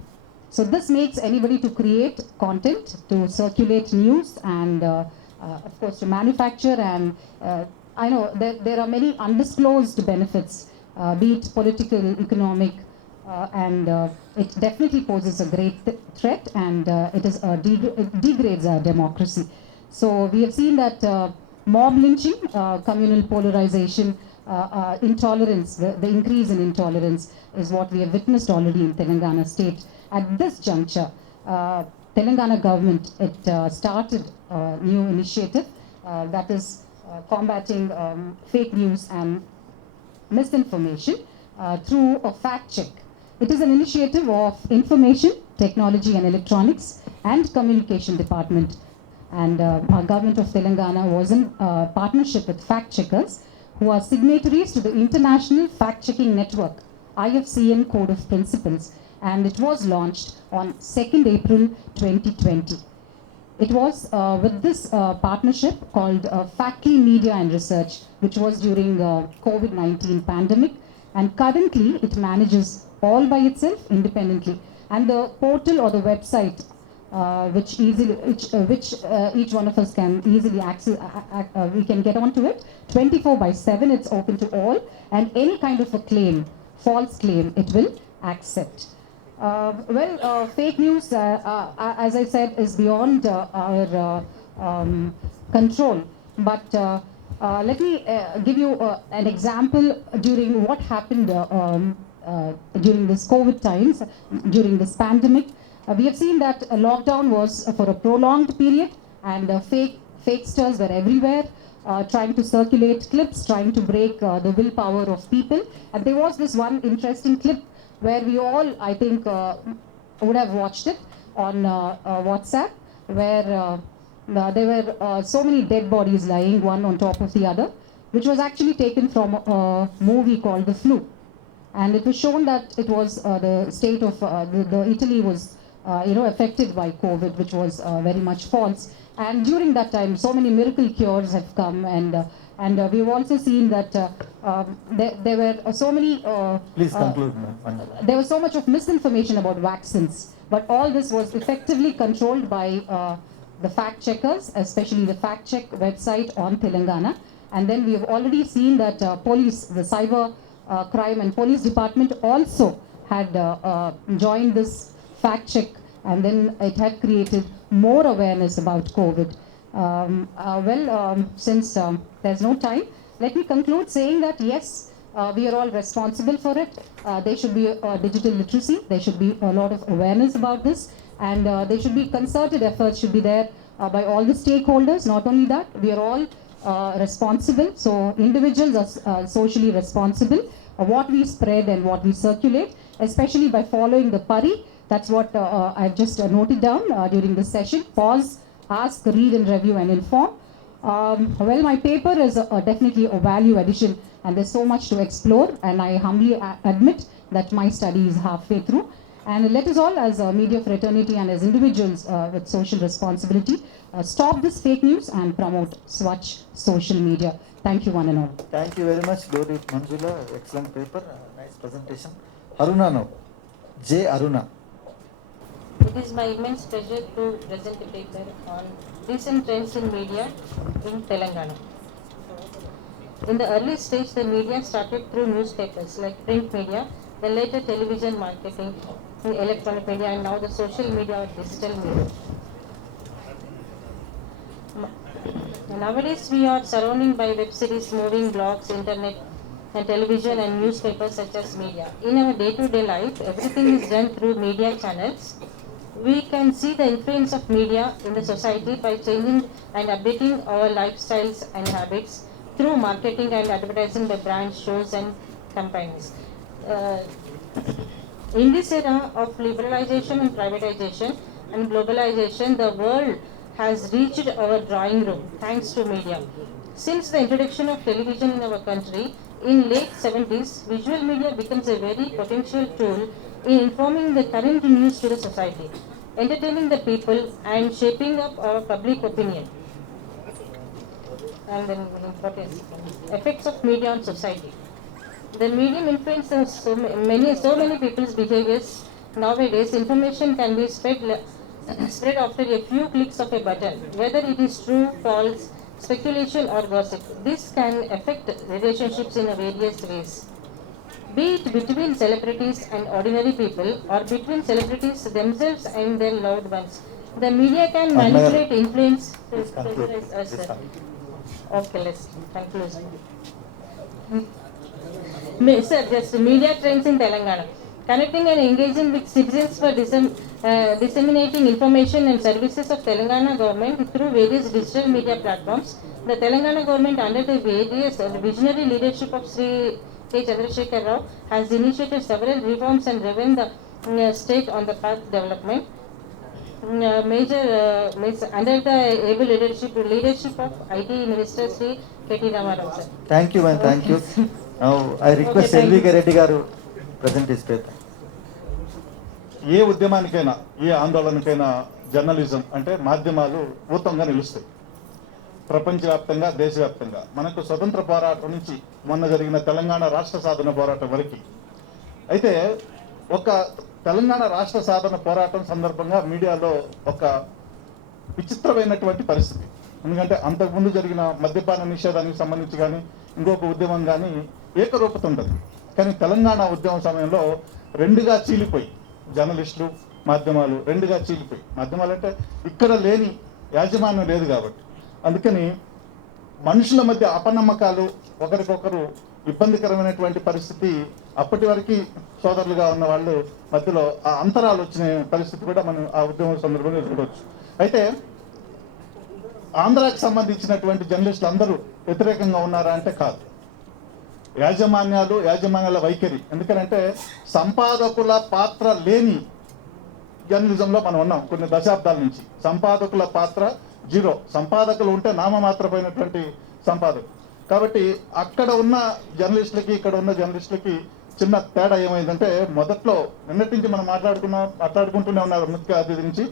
So this makes anybody to create content, to circulate news, and of course to manufacture. And I know there are many undisclosed benefits, be it political, economic, and it definitely poses a great threat, and it degrades our democracy. So we have seen that mob lynching, communal polarization, intolerance, the increase in intolerance is what we have witnessed already in Telangana state. At this juncture, Telangana government, it started a new initiative that is combating fake news and misinformation through a fact check. It is an initiative of Information, Technology and Electronics and Communication Department. And our government of Telangana was in partnership with fact checkers who are signatories to the International Fact Checking Network, IFCN Code of Principles, and it was launched on 2nd April 2020. It was with this partnership called Factly Media and Research, which was during COVID-19 pandemic, and currently it manages all by itself independently. And the portal or the website which each one of us can easily access, we can get onto it 24/7. It's open to all, and any kind of a claim, false claim, it will accept. Fake news, as I said, is beyond our control. But let me give you an example during what happened during this COVID times, during this pandemic. We have seen that a lockdown was for a prolonged period, and fakesters were everywhere, trying to circulate clips, trying to break the willpower of people. And there was this one interesting clip where we all, I think, would have watched it on WhatsApp, where there were so many dead bodies lying one on top of the other, which was actually taken from a movie called The Flu. And it was shown that it was the state of the Italy was affected by COVID, which was very much false. And during that time, so many miracle cures have come, and we've also seen that there were so many. Please conclude, ma'am. There was so much of misinformation about vaccines, but all this was effectively controlled by the fact checkers, especially the fact check website on Telangana. And then we have already seen that police, the cyber crime and police department also had joined this fact check, and then it had created more awareness about COVID. Since there's no time, let me conclude saying that yes, we are all responsible for it. There should be digital literacy, there should be a lot of awareness about this, and there should be concerted efforts should be there by all the stakeholders. Not only that, we are all responsible, so individuals are socially responsible. What we spread and what we circulate, especially by following the PARI. That's what I've just noted down during this session. Pause, ask, read and review and inform. My paper is definitely a value addition, and there's so much to explore, and I humbly admit that my study is halfway through. And let us all, as a media fraternity and as individuals with social responsibility, stop this fake news and promote Swachh social media. Thank you, one and all. Thank you very much, Glory Manjula. Excellent paper, nice presentation. Aruna now. J. Aruna. It is my immense pleasure to present a paper on recent trends in media in Telangana. In the early stage, the media started through newspapers like print media, then later television marketing, electronic media, and now the social media or digital media. Nowadays, we are surrounded by web series, moving blogs, internet, and television and newspapers such as media. In our day-to-day life, everything is done through media channels. We can see the influence of media in the society by changing and updating our lifestyles and habits through marketing and advertising by brands, shows, and campaigns. In this era of liberalization and privatization and globalization, the world has reached our drawing room thanks to media. Since the introduction of television in our country in late 70s, visual media becomes a very potential tool in informing the current news to the society, entertaining the people, and shaping up our public opinion. And then effects of media on society. The medium influences so many people's behaviors. Nowadays, information can be spread after a few clicks of a button, whether it is true, false, speculation or gossip. This can affect relationships in various ways, be it between celebrities and ordinary people or between celebrities themselves and their loved ones. The media can manipulate, influence, pressurize us. Okay, let's conclude. Sir, just media trends in Telangana. Connecting and engaging with citizens for disseminating information and services of Telangana government through various digital media platforms. The Telangana government, under the various visionary leadership of Sri K. Chandrasekhar Rao, has initiated several reforms and driven the state on the path to development. Under the able leadership of IT Minister Sri K. T. Ramarao, sir. Thank you, and thank you. Now I request Selvi Reddy garu present his paper. ఏ ఉద్యమానికైనా ఏ ఆందోళనకైనా జర్నలిజం అంటే మాధ్యమాలు ఊతంగా నిలుస్తాయి. ప్రపంచవ్యాప్తంగా దేశవ్యాప్తంగా మనకు స్వతంత్ర పోరాటం నుంచి మొన్న జరిగిన తెలంగాణ రాష్ట్ర సాధన పోరాటం వరకు. అయితే ఒక తెలంగాణ రాష్ట్ర సాధన పోరాటం సందర్భంగా మీడియాలో ఒక విచిత్రమైనటువంటి పరిస్థితి. ఎందుకంటే అంతకుముందు జరిగిన మద్యపాన నిషేధానికి సంబంధించి కానీ ఇంకొక ఉద్యమం కానీ ఏకరూపత ఉంటుంది. కానీ తెలంగాణ ఉద్యమం సమయంలో రెండుగా చీలిపోయి జర్నలిస్టులు మాధ్యమాలు రెండుగా చీలిపోయి, మాధ్యమాలు అంటే ఇక్కడ లేని యాజమాన్యం లేదు కాబట్టి. అందుకని మనుషుల మధ్య అపనమ్మకాలు, ఒకరికొకరు ఇబ్బందికరమైనటువంటి పరిస్థితి అప్పటి వరకు సోదరులుగా ఉన్న వాళ్ళు మధ్యలో ఆ అంతరాలు వచ్చిన పరిస్థితి కూడా మనం ఆ ఉద్యమం సందర్భంగా చూడవచ్చు. అయితే ఆంధ్రాకి సంబంధించినటువంటి జర్నలిస్టులు అందరూ వ్యతిరేకంగా ఉన్నారా అంటే కాదు. యాజమాన్యాల వైఖరి, ఎందుకంటే సంపాదకుల పాత్ర లేని జర్నలిజంలో మనం ఉన్నాం కొన్ని దశాబ్దాల నుంచి. సంపాదకుల పాత్ర జీరో, సంపాదకులు ఉంటే నామమాత్రమైనటువంటి సంపాదకులు. కాబట్టి అక్కడ ఉన్న జర్నలిస్టులకి ఇక్కడ ఉన్న జర్నలిస్టులకి చిన్న తేడా ఏమైందంటే, మొదట్లో నిన్నటి నుంచి మనం మాట్లాడుకుంటూనే ఉన్నారు ముఖ్య అతిథి నుంచి.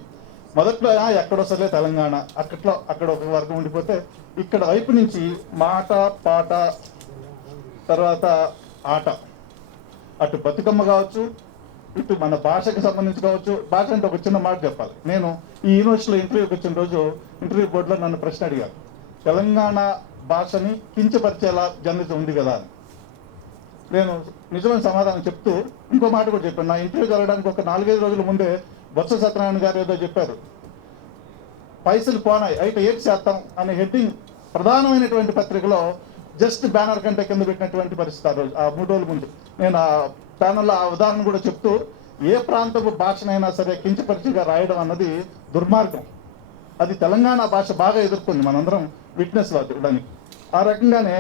మొదట్లో ఎక్కడొస్తలే తెలంగాణ, అక్కడ ఒక వర్గం ఉండిపోతే, ఇక్కడ వైపు నుంచి మాట పాట తర్వాత ఆట, అటు బతుకమ్మ కావచ్చు, ఇటు మన భాషకు సంబంధించి కావచ్చు. భాష అంటే ఒక చిన్న మాట చెప్పాలి. నేను ఈ యూనివర్సిటీలో ఇంటర్వ్యూకి వచ్చిన రోజు ఇంటర్వ్యూ బోర్డులో నన్ను ప్రశ్న అడిగారు, తెలంగాణ భాషని కించపరిచేలా జర్నలిజం ఉంది కదా అని. నేను నిజమైన సమాధానం చెప్తూ ఇంకో మాట కూడా చెప్పాను. నా ఇంటర్వ్యూ జరగడానికి ఒక 4-5 రోజుల ముందే బొత్స సత్యనారాయణ గారు ఏదో చెప్పారు, పైసలు పోనాయి అయితే ఏం చేస్తాం అనే హెడ్డింగ్ ప్రధానమైనటువంటి పత్రికలో జస్ట్ బ్యానర్ కంటే కింద పెట్టినటువంటి పరిస్థితి ఆ రోజు, ఆ 3 రోజుల ముందు. నేను ఆ ప్యానల్లో ఆ ఉదాహరణ కూడా చెప్తూ, ఏ ప్రాంతపు భాషనైనా సరే కించపరిచిగా రాయడం అన్నది దుర్మార్గం. అది తెలంగాణ భాష బాగా ఎదుర్కొంది, మనందరం విట్నెస్ చూడడానికి. ఆ రకంగానే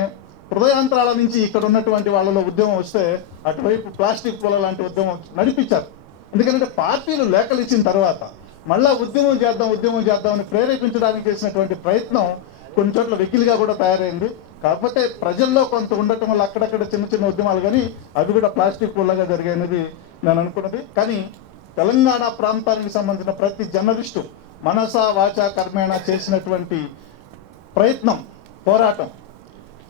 హృదయాంతరాల నుంచి ఇక్కడ ఉన్నటువంటి వాళ్ళలో ఉద్యమం వస్తే అటువైపు ప్లాస్టిక్ పూల లాంటి ఉద్యమం నడిపించారు. ఎందుకంటే పార్టీలు లేఖలు ఇచ్చిన తర్వాత మళ్ళా ఉద్యమం చేద్దామని ప్రేరేపించడానికి చేసినటువంటి ప్రయత్నం కొన్ని చోట్ల వెకిలిగా కూడా తయారైంది. కాకపోతే ప్రజల్లో కొంత ఉండటం వల్ల అక్కడక్కడ చిన్న ఉద్యమాలు, కానీ అవి కూడా ప్లాస్టిక్ పూలగా జరిగాయనేది నేను అనుకున్నది. కానీ తెలంగాణ ప్రాంతానికి సంబంధించిన ప్రతి జర్నలిస్టు మనస వాచ కర్మేణ చేసినటువంటి ప్రయత్నం, పోరాటం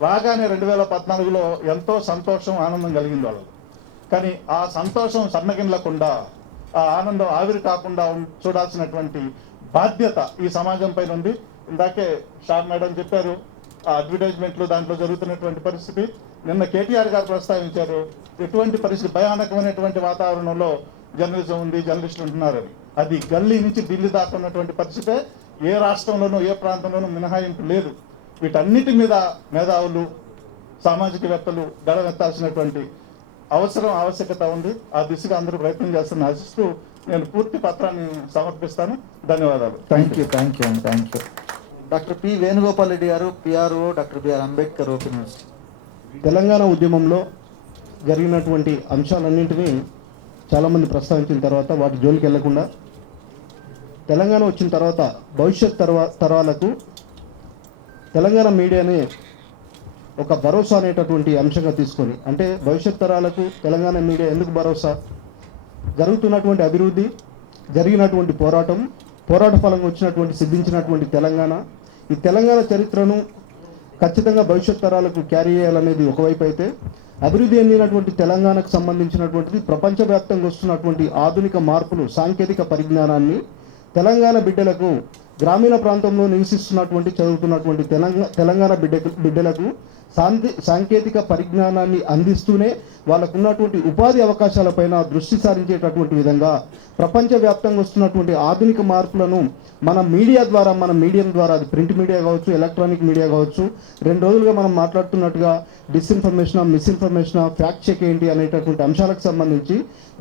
రాగానే 2014లో ఎంతో సంతోషం, ఆనందం కలిగింది వాళ్ళకు. కానీ ఆ సంతోషం సన్నగిల్లకుండా, ఆ ఆనందం ఆవిరి కాకుండా చూడాల్సినటువంటి బాధ్యత ఈ సమాజం పైన ఉంది. ఇందాకే షా మేడం చెప్పారు, ఆ అడ్వర్టైజ్మెంట్లు దాంట్లో జరుగుతున్నటువంటి పరిస్థితి. నిన్న కేటీఆర్ గారు ప్రస్తావించారు, ఎటువంటి పరిస్థితి, భయానకమైనటువంటి వాతావరణంలో జర్నలిజం ఉంది, జర్నలిస్టులు ఉంటున్నారని. అది గల్లీ నుంచి ఢిల్లీ దాకా ఉన్నటువంటి పరిస్థితే. ఏ రాష్ట్రంలోనూ ఏ ప్రాంతంలోనూ మినహాయింపు లేదు. వీటన్నిటి మీద మేధావులు, సామాజికవేత్తలు గడవెత్తాల్సినటువంటి ఆవశ్యకత ఉంది. ఆ దిశగా అందరూ ప్రయత్నం చేస్తున్న ఆశిస్తూ నేను పూర్తి పత్రాన్ని సమర్పిస్తాను. ధన్యవాదాలు. Thank you. Doctor P Venugopal Reddy garu, PRO, doctor BR Ambedkar open university. Telangana ఉద్యమంలో జరిగినటువంటి అంశాలన్నింటినీ చాలామంది ప్రస్తావించిన తర్వాత వాటి జోలికి వెళ్లకుండా, తెలంగాణ వచ్చిన తర్వాత భవిష్యత్ తరాలకు తెలంగాణ మీడియాని ఒక భరోసా అనేటటువంటి అంశంగా తీసుకొని, అంటే భవిష్యత్ తరాలకు తెలంగాణ మీడియా ఎందుకు భరోసా, జరుగుతున్నటువంటి అభివృద్ధి, జరిగినటువంటి పోరాట ఫలంగా వచ్చినటువంటి సిద్ధించినటువంటి తెలంగాణ, ఈ తెలంగాణ చరిత్రను ఖచ్చితంగా భవిష్యత్ తరాలకు క్యారీ చేయాలనేది ఒకవైపు అయితే, అభివృద్ధి చెందినటువంటి తెలంగాణకు సంబంధించినటువంటిది ప్రపంచవ్యాప్తంగా వస్తున్నటువంటి ఆధునిక మార్పులు, సాంకేతిక పరిజ్ఞానాన్ని తెలంగాణ బిడ్డలకు, గ్రామీణ ప్రాంతంలో నివసిస్తున్నటువంటి చదువుతున్నటువంటి తెలంగాణ బిడ్డలకు సాంకేతిక పరిజ్ఞానాన్ని అందిస్తూనే వాళ్ళకున్నటువంటి ఉపాధి అవకాశాలపైన దృష్టి సారించేటటువంటి విధంగా ప్రపంచవ్యాప్తంగా వస్తున్నటువంటి ఆధునిక మార్పులను మన మీడియం ద్వారా, అది ప్రింట్ మీడియా కావచ్చు, ఎలక్ట్రానిక్ మీడియా కావచ్చు, 2 రోజులుగా మనం మాట్లాడుతున్నట్టుగా డిస్ఇన్ఫర్మేషన్, మిస్ఇన్ఫర్మేషన్, ఫ్యాక్ట్ చెక్ ఏంటి అనేటటువంటి అంశాలకు సంబంధించి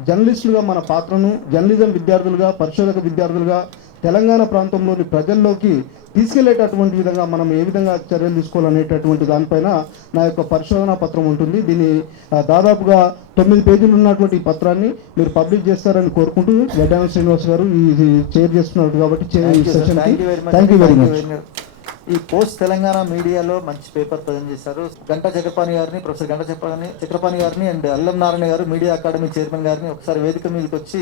జర్నలిస్టులుగా మన పాత్రను, జర్నలిజం విద్యార్థులుగా, పరిశోధక విద్యార్థులుగా తెలంగాణ ప్రాంతంలోని ప్రజల్లోకి తీసుకెళ్లేటటువంటి విధంగా మనం ఏ విధంగా చర్యలు తీసుకోవాలనేటటువంటి దానిపైన నా యొక్క పరిశోధనా పత్రం ఉంటుంది. దీన్ని దాదాపుగా 9 పేజీలు ఉన్నటువంటి ఈ పత్రాన్ని మీరు పబ్లిష్ చేస్తారని కోరుకుంటూ, గడ్డాన శ్రీనివాస్ గారు ఈ చైర్ చేస్తున్నారు కాబట్టి థ్యాంక్ యూ వెరీ మచ్. ఈ పోస్ట్ తెలంగాణ మీడియాలో మంచి పేపర్ ప్రజెంట్ చేశారు. ప్రొఫెసర్ గంట చక్రపాణి గారిని అండ్ అల్లం నారాయణ గారు, మీడియా అకాడమీ చైర్మన్ గారిని ఒకసారి వేదిక మీదకి వచ్చి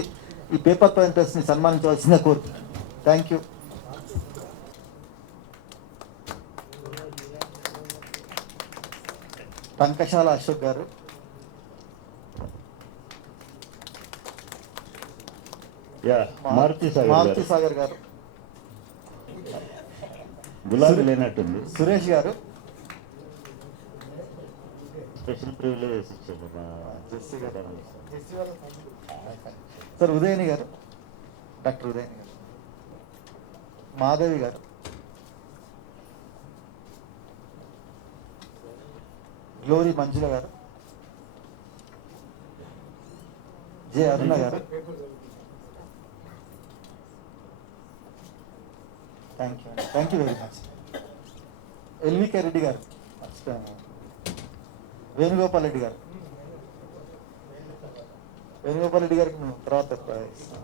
ఈ పేపర్ ప్రజెంటర్స్ని సన్మానించవలసిందిగా కోరుతున్నాను. Thank you. టంకశాల అశోక్ గారు, మారుతి సాగర్ గారు, గులాబీ లేనట్టుంది, సురేష్ గారు, స్పెషల్ ప్రివిలేజ్ ఇచ్చారు సార్ ఉదయని గారు, డాక్టర్ ఉదయని గారు, మాధవి గారు, గ్లోరీ మంజుల గారు, జె అరుణ గారు, thank you very much. LVK Reddy గారు, వేణుగోపాల్ రెడ్డి గారు, వేణుగోపాల్ రెడ్డి గారికి మేము తర్వాత ఇస్తాం.